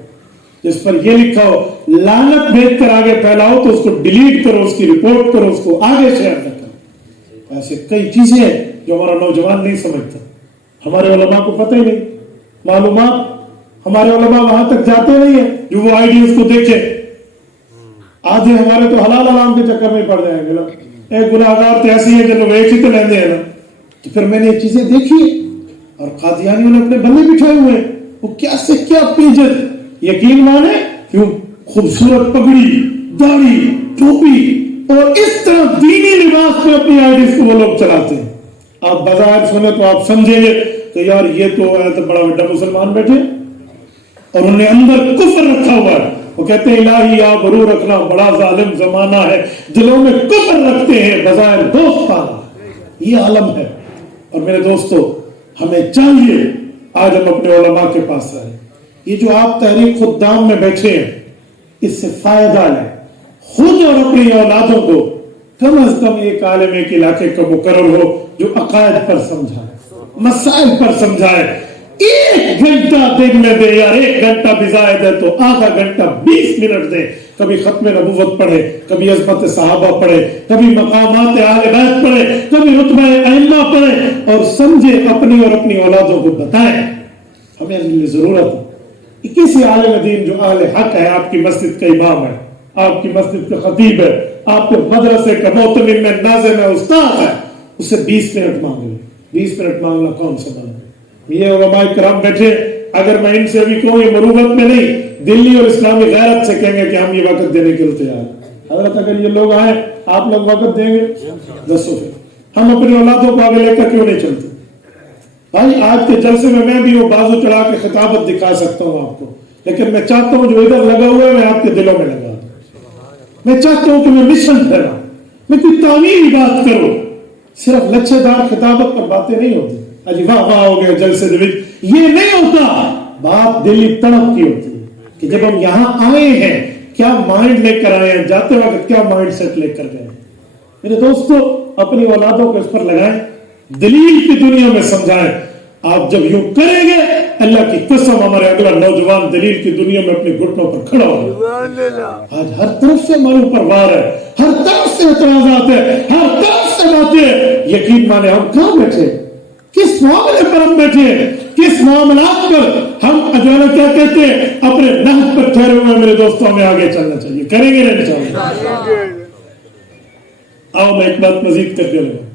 جس پر یہ لکھا ہو لعنت بھیج کر آگے پھیلاؤ تو اس کو ڈیلیٹ کرو، اس کی رپورٹ کرو، اس کو آگے شیئر نہ کرو. ایسے کئی چیزیں ہیں جو ہمارا نوجوان نہیں سمجھتا. ہمارے علماء کو پتہ ہی نہیں معلومات، ہمارے علماء وہاں تک جاتے نہیں ہیں جو وہ آئیڈیاز کو دیکھے. آدھے ہمارے تو حلال حرام کے چکر میں پڑ جائیں گے نا. ایک گناہگار تو ایسی ہے جب ایک ہی تو لیندے ہیں نا. تو پھر میں نے یہ چیزیں دیکھی اور قادیانیوں نے اپنے بندے بٹھائے ہوئے ہیں. وہ کیا سے کیا پیجن، یقین مانے کیوں خوبصورت پگڑی، داڑھی، ٹوپی اور اس طرح دینی لباس میں اپنی آئیڈیز کو وہ لوگ چلاتے ہیں. آپ بظاہر سنیں تو آپ سمجھیں گے کہ یار یہ تو بڑا بڑا مسلمان بیٹھے اور انہوں نے اندر کفر رکھا ہوا ہے. وہ کہتے ہیں الہی آپ برو رکھنا، بڑا ظالم زمانہ ہے، دلوں میں کفر رکھتے ہیں، بظاہر دوست پانا. یہ عالم ہے. اور میرے دوستو ہمیں چاہیے آج ہم اپنے علماء کے پاس آئے. یہ جو آپ تحریک خدام میں بیٹھے ہیں اس سے فائدہ لیں. خود اور اپنی اولادوں کو کم از کم ایک عالم ایک علاقے کا مقرر ہو جو عقائد پر سمجھائے، مسائل پر سمجھائے. 1 گھنٹہ دن میں دے، یار 1 گھنٹہ بھی زائد ہے تو آدھا گھنٹہ 20 منٹ دے. کبھی ختم نبوت پڑھے، کبھی عظمت صحابہ پڑھے، کبھی مقامات اہل بیت پڑھے، کبھی رتبہ ائمہ پڑھے اور سمجھے اپنی اور اپنی اولادوں کو بتائیں. ہمیں ضرورت ہے کسی عالم دین جو اہل حق ہے، آپ کی مسجد کا امام ہے، آپ کی مسجد کا خطیب ہے، آپ کے مدرسے کا معتمم ہے، ناظم ہے، استاد ہے، اس سے 20 منٹ مانگ لیں. 20 منٹ مانگنا کون سا بنا؟ یہ علماء کرام بیٹھے، اگر میں ان سے بھی کہوں یہ مروت میں نہیں، دلی اور اسلامی غیرت سے کہیں گے کہ ہم یہ وقت دینے کے لیے تیار ہیں. حضرت اگر یہ لوگ آئے آپ لوگ وقت دیں گے؟ دسو پھر ہم اپنی اولادوں کو آگے لے کر کیوں نہیں چلتے؟ بھائی آج کے جلسے میں بھی وہ بازو چڑھا کے خطابت دکھا سکتا ہوں آپ کو، لیکن میں چاہتا ہوں جو ادھر لگا ہوا ہے میں آپ کے دلوں میں لگا دوں. میں چاہتا ہوں کہ میں مشن پھیلاؤں، میں کوئی تعمیری بات کروں. صرف لچھے دار خطابت پر باتیں نہیں ہوتی، اجی واہ واہ ہو گئے جلسے دے یہ نہیں ہوتا. بات دلی تڑپ کی ہوتی ہے کہ جب ہم یہاں آئے ہیں کیا مائنڈ لے کر آئے ہیں، جاتے وقت کیا مائنڈ سیٹ لے کر گئے. میرے دوستو اپنی اولادوں کو اس پر لگائیں، دلیل کی دنیا میں سمجھائیں. آپ جب یوں کریں گے اللہ کی قسم ہمارے اگلا نوجوان دلیل کی دنیا میں اپنے گھٹنوں پر کھڑا ہوگا. آج ہر طرف سے ہمارے اوپر وار ہے، ہر طرف سے اعتراضات ہیں، ہر طرف سے باتیں. یقین مانے ہم کہاں بیٹھے، کس معاملے پر ہم بیٹھے ہیں، کس معاملات پر ہم اجانا کیا کہتے ہیں اپنے نہج پر ٹھہرے ہوئے ہیں. میرے دوستوں ہمیں آگے چلنا چاہیے، کریں گے نہیں انشاءاللہ. آؤ میں ایک بات مزید کر کے لوں.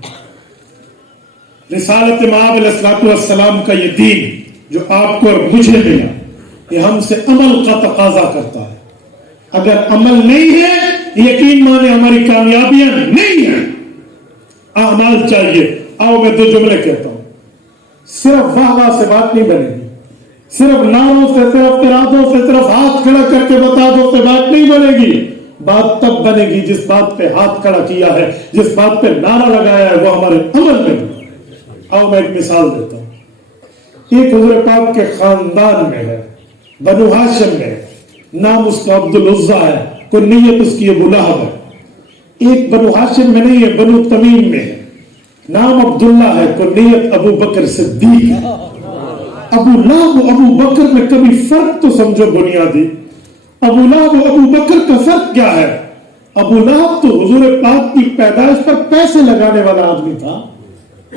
رسالت مآب علیہ الصلوۃ والسلام کا یہ دین جو آپ کو اور مجھے ملا یہ ہم سے عمل کا تقاضا کرتا ہے. اگر عمل نہیں ہے یقین مانے ہماری کامیابیاں نہیں ہیں، اعمال چاہیے. آؤ میں 2 جملے کہتا ہوں. صرف واہ واہ سے بات نہیں بنے گی، صرف نعروں سے، صرف ارادوں سے، صرف ہاتھ کھڑا کر کے بتا دو سے بات نہیں بنے گی. بات تب بنے گی جس بات پہ ہاتھ کھڑا کیا ہے، جس بات پہ نعرہ لگایا ہے وہ ہمارے عمل میں بھی. آؤ میں ایک مثال دیتا ہوں. ایک حضور پاک کے خاندان میں ہے، بنو ہاشم میں، نام اس کا عبد العزا ہے، کنیت اس کی ابو لہب ہے۔ ایک بنو ہاشم میں نہیں ہے، بنو تمیم میں ہے، نام عبداللہ ہے، کنیت ابو بکر صدیق ہے۔ ابو لہب و ابو بکر میں کبھی فرق تو سمجھو بنیادی، ابو لہب و ابو بکر کا فرق کیا ہے؟ ابو لہب تو حضور پاک کی پیدائش پر پیسے لگانے والا آدمی تھا،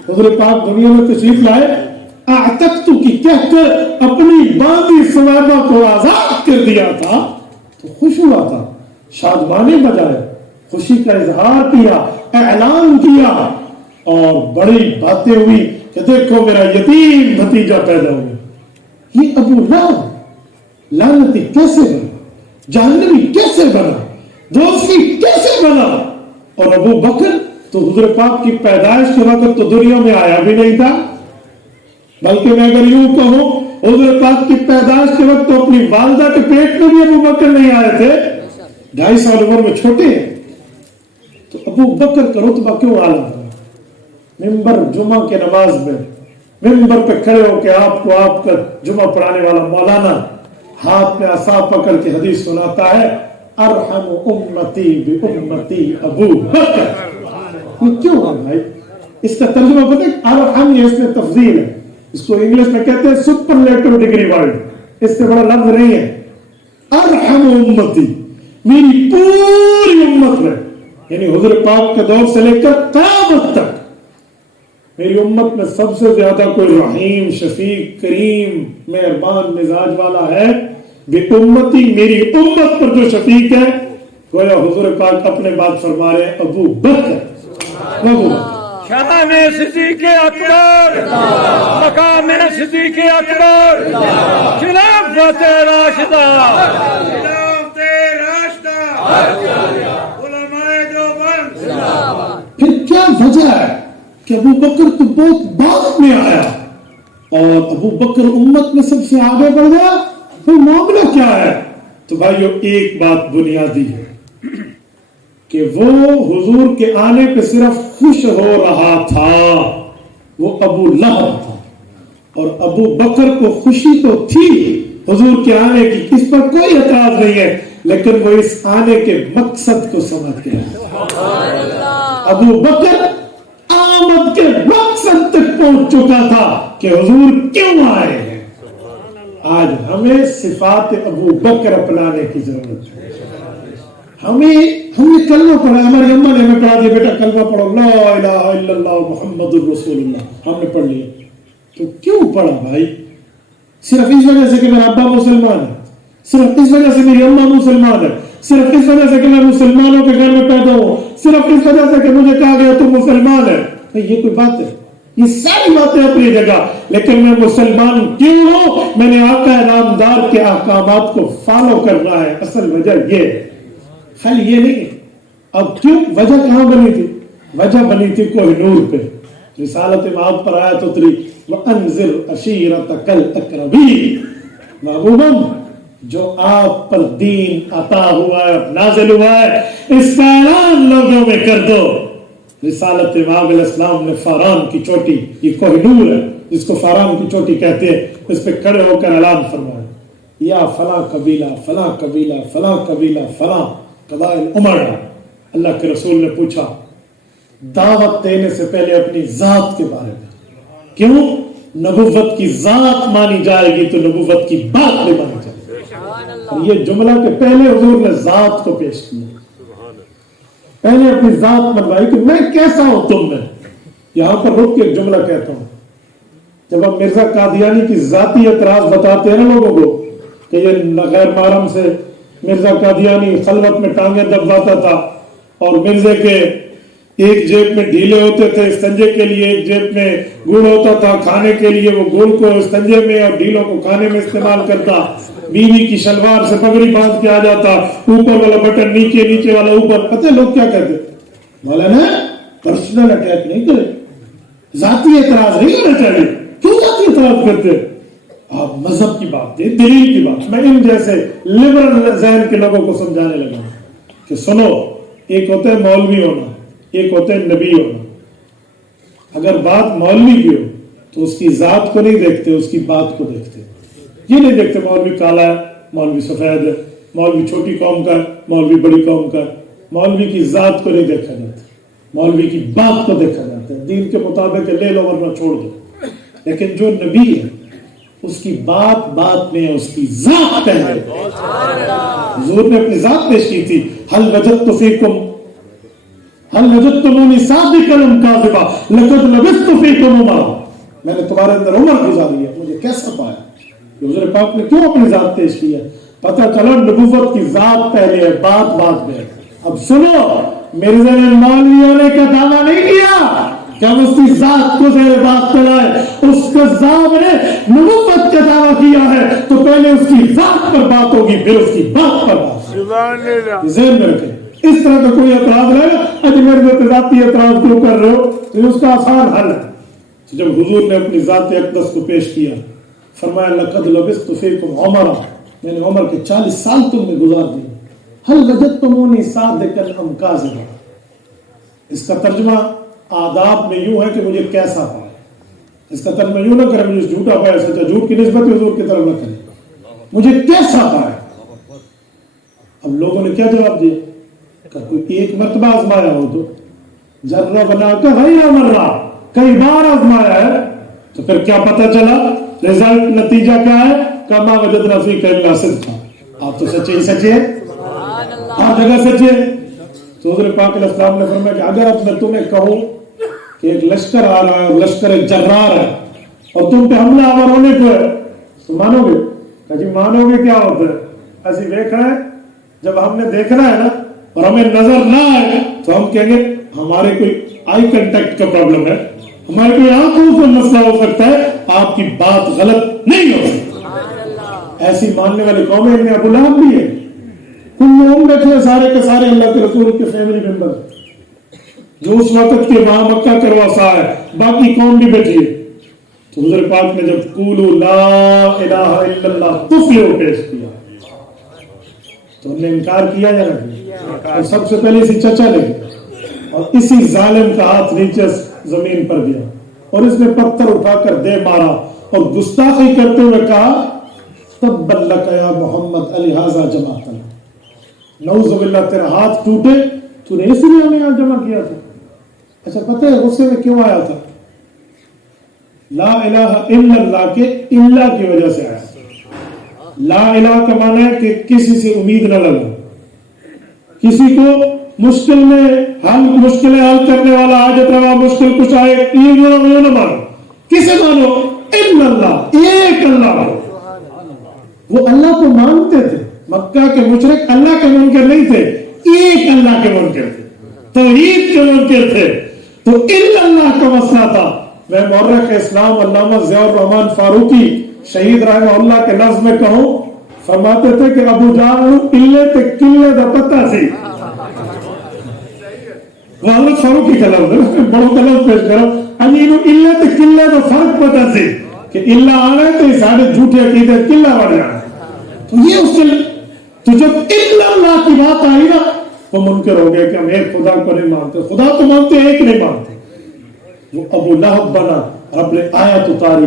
حضور پاک دنیا میں تشریف لائے، اعتقت کی کہہ کر اپنی باندھی سویبہ کو آزاد کر دیا تھا تو خوش ہوا تھا، شادمانے بجائے، خوشی کا اظہار کیا، اعلان کیا، اور بڑی باتیں ہوئی کہ دیکھو میرا یتیم بھتیجا پیدا ہوا۔ یہ ابو لہب لعنتی کیسے بنا، جہنمی کیسے بنا، دوستی کیسے بنا؟ اور ابو بکر تو حضور پاک کی پیدائش کے وقت تو دنیا میں آیا بھی نہیں تھا، بلکہ میں اگر یوں کہوں حضور پاک کی پیدائش کے وقت تو اپنی والدہ کے پیٹ میں بھی ابو بکر نہیں آئے تھے، 2.5 سال عمر میں چھوٹے ہیں۔ تو ابو بکر کا رتبہ کیوں اعلیٰ تھا؟ ممبر جمعہ کے نماز میں ممبر پہ کھڑے ہو کے آپ کو آپ کا جمعہ پڑھانے والا مولانا ہاتھ میں عصا پکڑ کے حدیث سناتا ہے، ارحم امتی بامتی ابو بکر۔ یہ کیوں ہے بھائی؟ اس کا ترجمہ پتہ ہے؟ ارحم، یہ اس میں تفضیل ہے، اس کو انگلش میں کہتے ہیں سپرلیٹو ڈگری ورڈ، اس سے بڑا لفظ نہیں ہے۔ ارحم امتی، میری پوری امت میں، یعنی حضور پاک کے دور سے لے کر قیامت تک میری امت میں سب سے زیادہ کوئی رحیم، شفیق، کریم، مہربان مزاج والا ہے بے امتی، میری امت پر جو شفیق ہے، گویا حضور پاک اپنے بات فرما رہے ہیں ابو بکر۔ شان صدیق اکبر، مقام صدیق اکبر، خلافت راشدہ، خلافت راشدہ، علماء دیوبند۔ پھر کیا وجہ ہے کہ ابو بکر تو بہت بعد میں آیا اور ابو بکر امت میں سب سے آگے بڑھ گیا؟ وہ معاملہ کیا ہے؟ تو بھائیو ایک بات بنیادی ہے کہ وہ حضور کے آنے پہ صرف خوش ہو رہا تھا، وہ ابو لہب تھا، اور ابو بکر کو خوشی تو تھی حضور کے آنے کی، اس پر کوئی اعتراض نہیں ہے، لیکن وہ اس آنے کے مقصد کو سمجھ گیا۔ ابو بکر آمد کے مقصد تک پہنچ چکا تھا کہ حضور کیوں آئے ہیں۔ آج ہمیں صفات ابو بکر اپنانے کی ضرورت ہے۔ ہم نے کلمہ پڑھا، ہماری اماں نے ہمیں پڑھا دیا، بیٹا کلمہ پڑھو، لا الہ الا اللہ محمد الرسول اللہ، ہم نے پڑھ لیا۔ تو کیوں پڑھا بھائی؟ صرف اس وجہ سے کہ میرا ابا مسلمان ہے، صرف اس وجہ سے میری اماں مسلمان ہے، صرف اس وجہ سے کہ میں مسلمانوں کے گھر میں پیدا ہوں، صرف اس وجہ سے کہ مجھے کہا گیا تو مسلمان ہے؟ یہ کوئی بات ہے؟ یہ ساری باتیں اپنی جگہ، لیکن میں مسلمان کیوں ہوں؟ میں نے آقا نامدار کے احکامات کو فالو کرنا ہے، اصل وجہ یہ ہے، خالی یہ نہیں۔ اب کیوں وجہ کہاں بنی تھی؟ وجہ بنی تھی کوہ نور پہ، رسالت مآب پر آیت اتری، وَأَنذِرْ عَشِيرَتَكَ الْأَقْرَبِينَ، محبوبم جو آپ پر دین عطا ہوا ہے، نازل ہوا ہے، اس کا اعلان لوگوں میں کر دو۔ رسالت مآب علیہ السلام نے فاران کی چوٹی، یہ کوہ نور ہے جس کو فاران کی چوٹی کہتے ہیں، اس پہ کھڑے ہو کر اعلان فرمایا، یا فلاں قبیلہ فلاں قبیلہ فلاں قبیلہ فلاں قبائل امرا۔ اللہ کے رسول نے پوچھا دعوت دینے سے پہلے اپنی ذات کے بارے میں، کیوں؟ نبوت کی ذات مانی جائے گی تو نبوت کی بات بھی مانی جائے گی۔ اور یہ جملہ کہ پہلے حضور نے ذات کو پیش کیا، پہلے اپنی ذات منوائی کہ میں کیسا ہوں تم میں۔ یہاں پر رک کے ایک جملہ کہتا ہوں، جب ہم مرزا قادیانی کی ذاتی اعتراض بتاتے ہیں نا لوگوں کو کہ یہ غیر محرم سے مرزا قادیانی خلوت میں ٹانگیں دباتا تھا، اور مرزے کے ایک جیب میں ڈھیلے ہوتے تھے استنجے کے لیے، ایک جیب میں گڑ ہوتا تھا کھانے کے لیے، وہ گڑ کو استنجے میں اور ڈھیلوں کو کھانے میں استعمال کرتا، بیوی کی شلوار سے پگڑی باندھ کے آ جاتا، اوپر والا بٹن نیچے، نیچے والا اوپر۔ پتہ لوگ کیا کہتے مولانا پرسنل اٹیک نہیں کرے، ذاتی اعتراض نہیں ہونا چاہیے۔ کیوں ذاتی اعتراض کرتے؟ آپ مذہب کی بات دیں، دلیل کی بات۔ میں ان جیسے لبرل ذہن کے لوگوں کو سمجھانے لگا کہ سنو، ایک ہوتا ہے مولوی ہونا، ایک ہوتا ہے نبی ہونا۔ اگر بات مولوی کی ہو تو اس کی ذات کو نہیں دیکھتے، اس کی بات کو دیکھتے. یہ نہیں دیکھتے مولوی کالا ہے، مولوی سفید ہے، مولوی چھوٹی قوم کا ہے، مولوی بڑی قوم کا ہے. مولوی کی ذات کو نہیں دیکھا جاتا، مولوی کی بات کو دیکھا جاتا ہے. دین کے مطابق لے لو ورنہ چھوڑ دو. لیکن جو نبی ہے اس کی بات بات میں ہے، اس کی ذات پہلے. حضور نے اپنی ذات پیش کی تھی. هل وجدتمونی صادقا ام کاذبا لقد لبثت فیکم عمرا. میں نے تمہارے اندر عمر گزاری ہے، مجھے کیسا پایا؟ حضور پاک نے کیوں اپنی ذات پیش کی ہے؟ پتہ چلا نبوت کی ذات پہلے ہے، بات بات میں. اب سنو، مرزا نے مولوی ہونے کا دعویٰ نہیں کیا کہ ہم اس کی ذات کو زیر بات چلائے. اس کے ذات نے نبوت کا دعویٰ کیا ہے تو پہلے اس کی ذات پر بات ہوگی، پھر اس کی بات پر بات. ذہن میں رکھیں. اس طرح کا کوئی اعتراض رہے گا میرے ذاتی اعتراض کیوں کر رہے ہو، تو اس کا آسان حل ہے. جب حضور نے اپنی ذات اقدس کو پیش کیا، فرمایا لقد لبثت فیکم عمرا، میں نے عمر کے 40 سال تم نے گزار دیے. هل وجدتمونی صادقا ام کاذبا. اس کا ترجمہ آداب میں یوں ہے کہ مجھے کیسا پایا. اس کا ترجمہ یوں نہ کرے مجھے جھوٹا پایا، سچا. جھوٹ کی نسبت حضور کی طرف نہ کرے، مجھے کیسا پایا. اب لوگوں نے کیا جواب دیا کہ کوئی ایک مرتبہ آزمایا ہو تو جرہ بنا کے غیر مرہ، کئی بار آزمایا ہے تو پھر کیا پتہ چلا؟ رزلٹ نتیجہ کیا ہے؟ کما وجدنا فیک الا صدقا. آپ تو سچے ہی سچے ہیں، ہر جگہ سچے. تو حضور پاک علیہ السلام نے فرمایا کہ اگر اب میں تمہیں کہوں کہ ایک لشکر آ رہا ہے اور لشکر ایک جرار ہے اور تم پہ حملہ آور ہونے کو ہے تو مانو گے؟ کہ جی مانو گے کیا ہوتا ہے؟ ایسی دیکھا ہے جب ہم نے دیکھنا ہے نا اور ہمیں نظر نہ آئے تو ہم کہیں گے ہمارے کوئی آئی کنٹیکٹ کا پرابلم ہے، ہمارے کوئی آنکھوں کا مسئلہ ہو سکتا ہے، آپ کی بات غلط نہیں ہو سکتی. ایسی ماننے والی قومیں ابن ابو لہب بھی ہے. کل بیٹھے سارے کے سارے اللہ کے رسول کے فیملی ممبر جو اس وقت کے وہاں مکہ کروا ہے، باقی قوم بھی بیٹھی ہے. تو حضور پاک نے جب قولوا لا الہ الا اللہ تفلحوا پیش کیا تو انہوں نے انکار کیا یا نہیں؟ اور سب سے پہلے اسی چچا لگے اور اسی ظالم کا ہاتھ نیچے زمین پر گیا اور اس نے پتھر اٹھا کر دے مارا اور گستاخی کرتے ہوئے کہا تبا لک یا محمد الہذا جمعتنا. نعوذ باللہ تیرا ہاتھ ٹوٹے، تو نے اس لیے ہمیں یہاں جمع کیا تھا. اچھا پتہ ہے غصے میں کیوں آیا تھا؟ لا الہ الا اللہ کے اللہ کی وجہ سے آیا. لا الہ کا معنی ہے کہ کسی سے امید نہ لگا، کسی کو مشکل میں مشکلیں حل کرنے والا حاجت روا مشکل کچھ آئے یہ نہ مانو. کسے مانو؟ الا اللہ، ایک اللہ ہو. وہ اللہ کو مانتے تھے. مکہ کے مشرک اللہ کے منکر نہیں تھے، ایک اللہ کے منکر تھے، توحید کے منکر تھے. تو الا اللہ کا مسئلہ تھا. میں مورخ اسلام علامہ ضیاء الرحمن فاروقی شہید رحمہ اللہ کے لفظ میں کہوں، فرماتے تھے کہ ابو جہل قلے تے قلے دا پتہ سی. وہ حضرت فاروقی کا لفظ ہے، بڑوں کا لفظ پیش کرو. انہوں قلے تے قلے دا فرق پتہ سی کہ اللہ آنا ہے تو سارے جھوٹے عقیدے قلہ بڑھ جانا. تو یہ اس سے تو جب الا اللہ کی بات آئی نا وہ منکر ہو گئے کہ ہم ایک خدا کو نہیں مانتے. خدا تو مانتے، ایک نہیں مانتے. وہ ابو لہب بنا رب نے آیت اتاری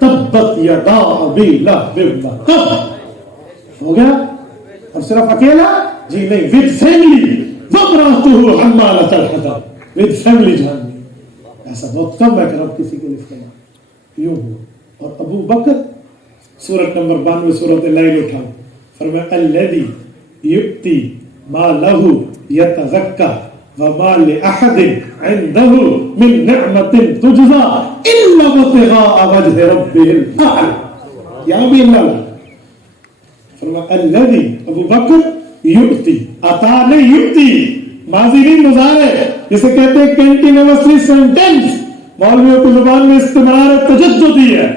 تبت یدا ابی لہب تب ہو گیا. اب صرف اکیلا جی نہیں، ود فیملی وبراتہ حمالۃ الحطب، ود فیملی جہنمی. ایسا بہت کم ہے کہ اب کسی کے لیے یوں ہو. اور ابو بکر سورت نمبر 92 سورت اللیل اٹھاؤ، فرمایا الذی یؤتی مالہ یتزکی وما لأحد عنده من نعمت تجزا الا ابتغاء وجه ربه الاعلى. یہاں بھی اللہ فرمایا الذی ابو بکر یؤتی، عطا نہیں یؤتی، ماضی نہیں مضارع، جسے کہتے ہیں کنٹینیوسلی سینٹینس. مولویوں کی زبان میں استمرار تجددی ہے،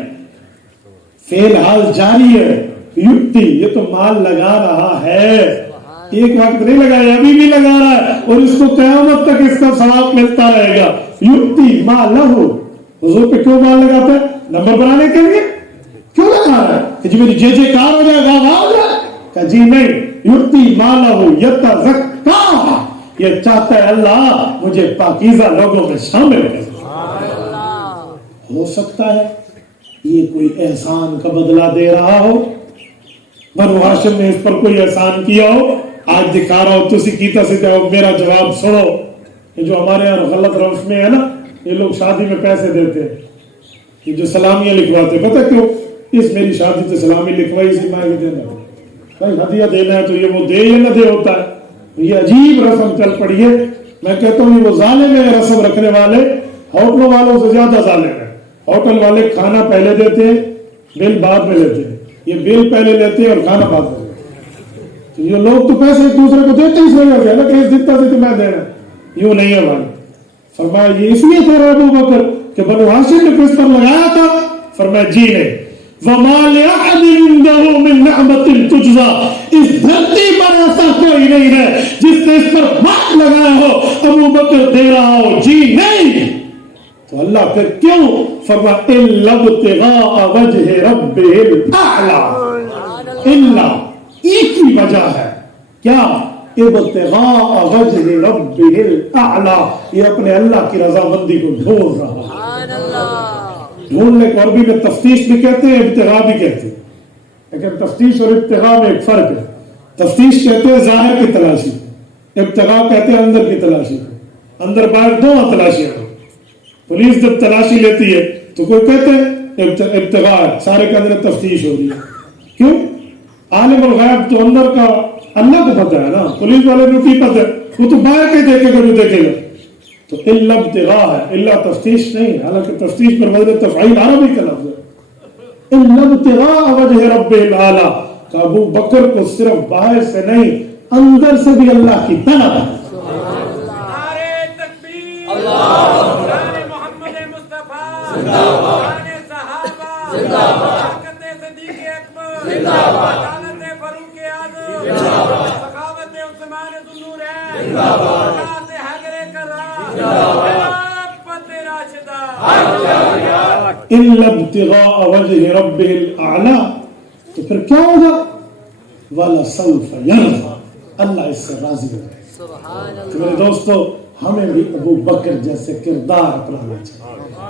فعل حال جاری ہے. یؤتی یہ تو مال لگا رہا ہے، ایک وقت نہیں لگایا، ابھی بھی لگا رہا ہے اور اس کو قیامت تک اس کا ثواب ملتا رہے گا. یؤتی مالہ، حضور پہ کیوں مال لگاتا ہے؟ نمبر بنانے کے لیے کیوں لگا رہا ہے کہ جی میری جے کار ہو جائے گا، ہو جائے کہ جی نہیں. یؤتی مالہ یتزکی، یہ چاہتا ہے اللہ مجھے پاکیزہ لوگوں میں شامل کر. ہو سکتا ہے یہ کوئی احسان کا بدلہ دے رہا ہو، بنو ہاشم نے اس پر کوئی احسان کیا ہو، آج دکھا رہا ہو تسی کیتا سے جاؤ میرا جواب سنو. یہ جو ہمارے یہاں غلط رسم میں ہے نا، یہ لوگ شادی میں پیسے دیتے ہیں، یہ جو سلامیاں لکھواتے، پتہ کیوں؟ اس میری شادی سے سلامی لکھوائی سی میں دینا بھائی ہدیہ دینا ہے تو یہ وہ دے یا نہ دے ہوتا ہے. یہ عجیب رسم چل پڑی ہے. میں کہتا ہوں یہ وہ ظالم ہے رسم رکھنے والے، ہوٹلوں والوں سے زیادہ ظالم ہے. ہوٹل والے کھانا پہلے دیتے ہیں، بل بعد میں لیتے ہیں، یہ بل پہلے لیتے ہیں اور کھانا بعد میں لیتے ہیں. تو یہ لوگ تو پیسے ایک دوسرے کو دیتے اس وجہ سے نا کہ اس جتنا سے میں دینا، یوں نہیں ہے بھائی. فرمایا یہ اس لیے تھا ابو بکر کہ بنو ہاشم نے کس پر لگایا تھا؟ فرمایا جی نہیں. وَمَا لِأَحَدٍ عِندَهُ مِن نِعْمَةٍ تُجْزَىٰ، اس دھرتی پر ایسا کوئی نہیں ہے جس نے اس پر مات لگایا ہو ابو بکر دے رہا ہو جی نہیں. تو اللہ پھر کیوں فرمایا إِلَّا ابْتِغَاءَ وَجْهِ رَبِّهِ الْأَعْلَىٰ، إِلَّا ایک ہی وجہ ہے کیا؟ ابتغاء وجہ ربہ الأعلیٰ، یہ اپنے اللہ کی رضامندی کو ڈھونڈ رہا ہے. ڈھونڈنے کو عربی میں تفتیش بھی کہتے ہیں، ابتغاء بھی کہتے ہیں، لیکن تفتیش اور ابتغاء میں ایک فرق ہے. تفتیش کہتے ہیں ظاہر کی تلاشی، ابتغاء کہتے ہیں اندر کی تلاشی. اندر باہر دونوں تلاشیاں ہیں. پولیس جب تلاشی لیتی ہے تو کوئی کہتے ہیں ابتغاء ہے، سارے کے اندر تفتیش ہو رہی ہے. کیوں؟ عالم الغیب تو اندر کا اللہ کو پتہ ہے نا، پولیس والے کو کی پتہ ہے، وہ تو باہر کے دیکھے گا جو دیکھے گا. تو الا ابتغاء ہے، الا تفتیش نہیں، حالانکہ تفتیش پر وزن تفعیل عربی کا لفظ ہے. الا ابتغاء وجہ رب العالی، کہ ابو بکر کو صرف باہر سے نہیں اندر سے بھی اللہ کی طلب ہے. نعرہ تکبیر، شان محمد مصطفیٰ، شان صحابہ، برکت صدیق اکبر، عدالت فاروق اعظم، سخاوت عثمان ذو النورین، برکات حیدر کرام، خلافت راشدہ. الا ابتغاء وجہ رب العالی، تو پھر کیا ہوگا؟ وَلَسَوْفَ يَرْضَىٰ، اللہ اس سے راضی ہو جائے. تو میرے دوستو ہمیں بھی ابو بکر جیسے کردار اپنانا چاہیے.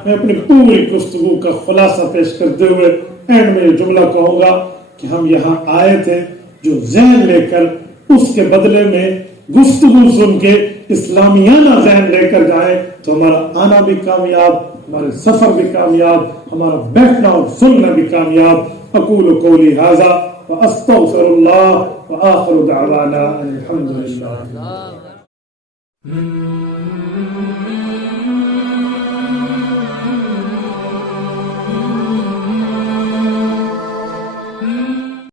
میں اپنی پوری گفتگو کا خلاصہ پیش کرتے ہوئے اینڈ میں جملہ کہوں گا کہ ہم یہاں آئے تھے جو ذہن لے کر اس کے بدلے میں گفتگو سن کے اسلامیانہ ذہن لے کر جائیں تو ہمارا آنا بھی کامیاب، ہمارے سفر بھی کامیاب، ہمارا بیٹھنا اور سننا بھی کامیاب. اقول قولی ھذا واستغفر اللہ وآخر دعوانا الحمد للہ.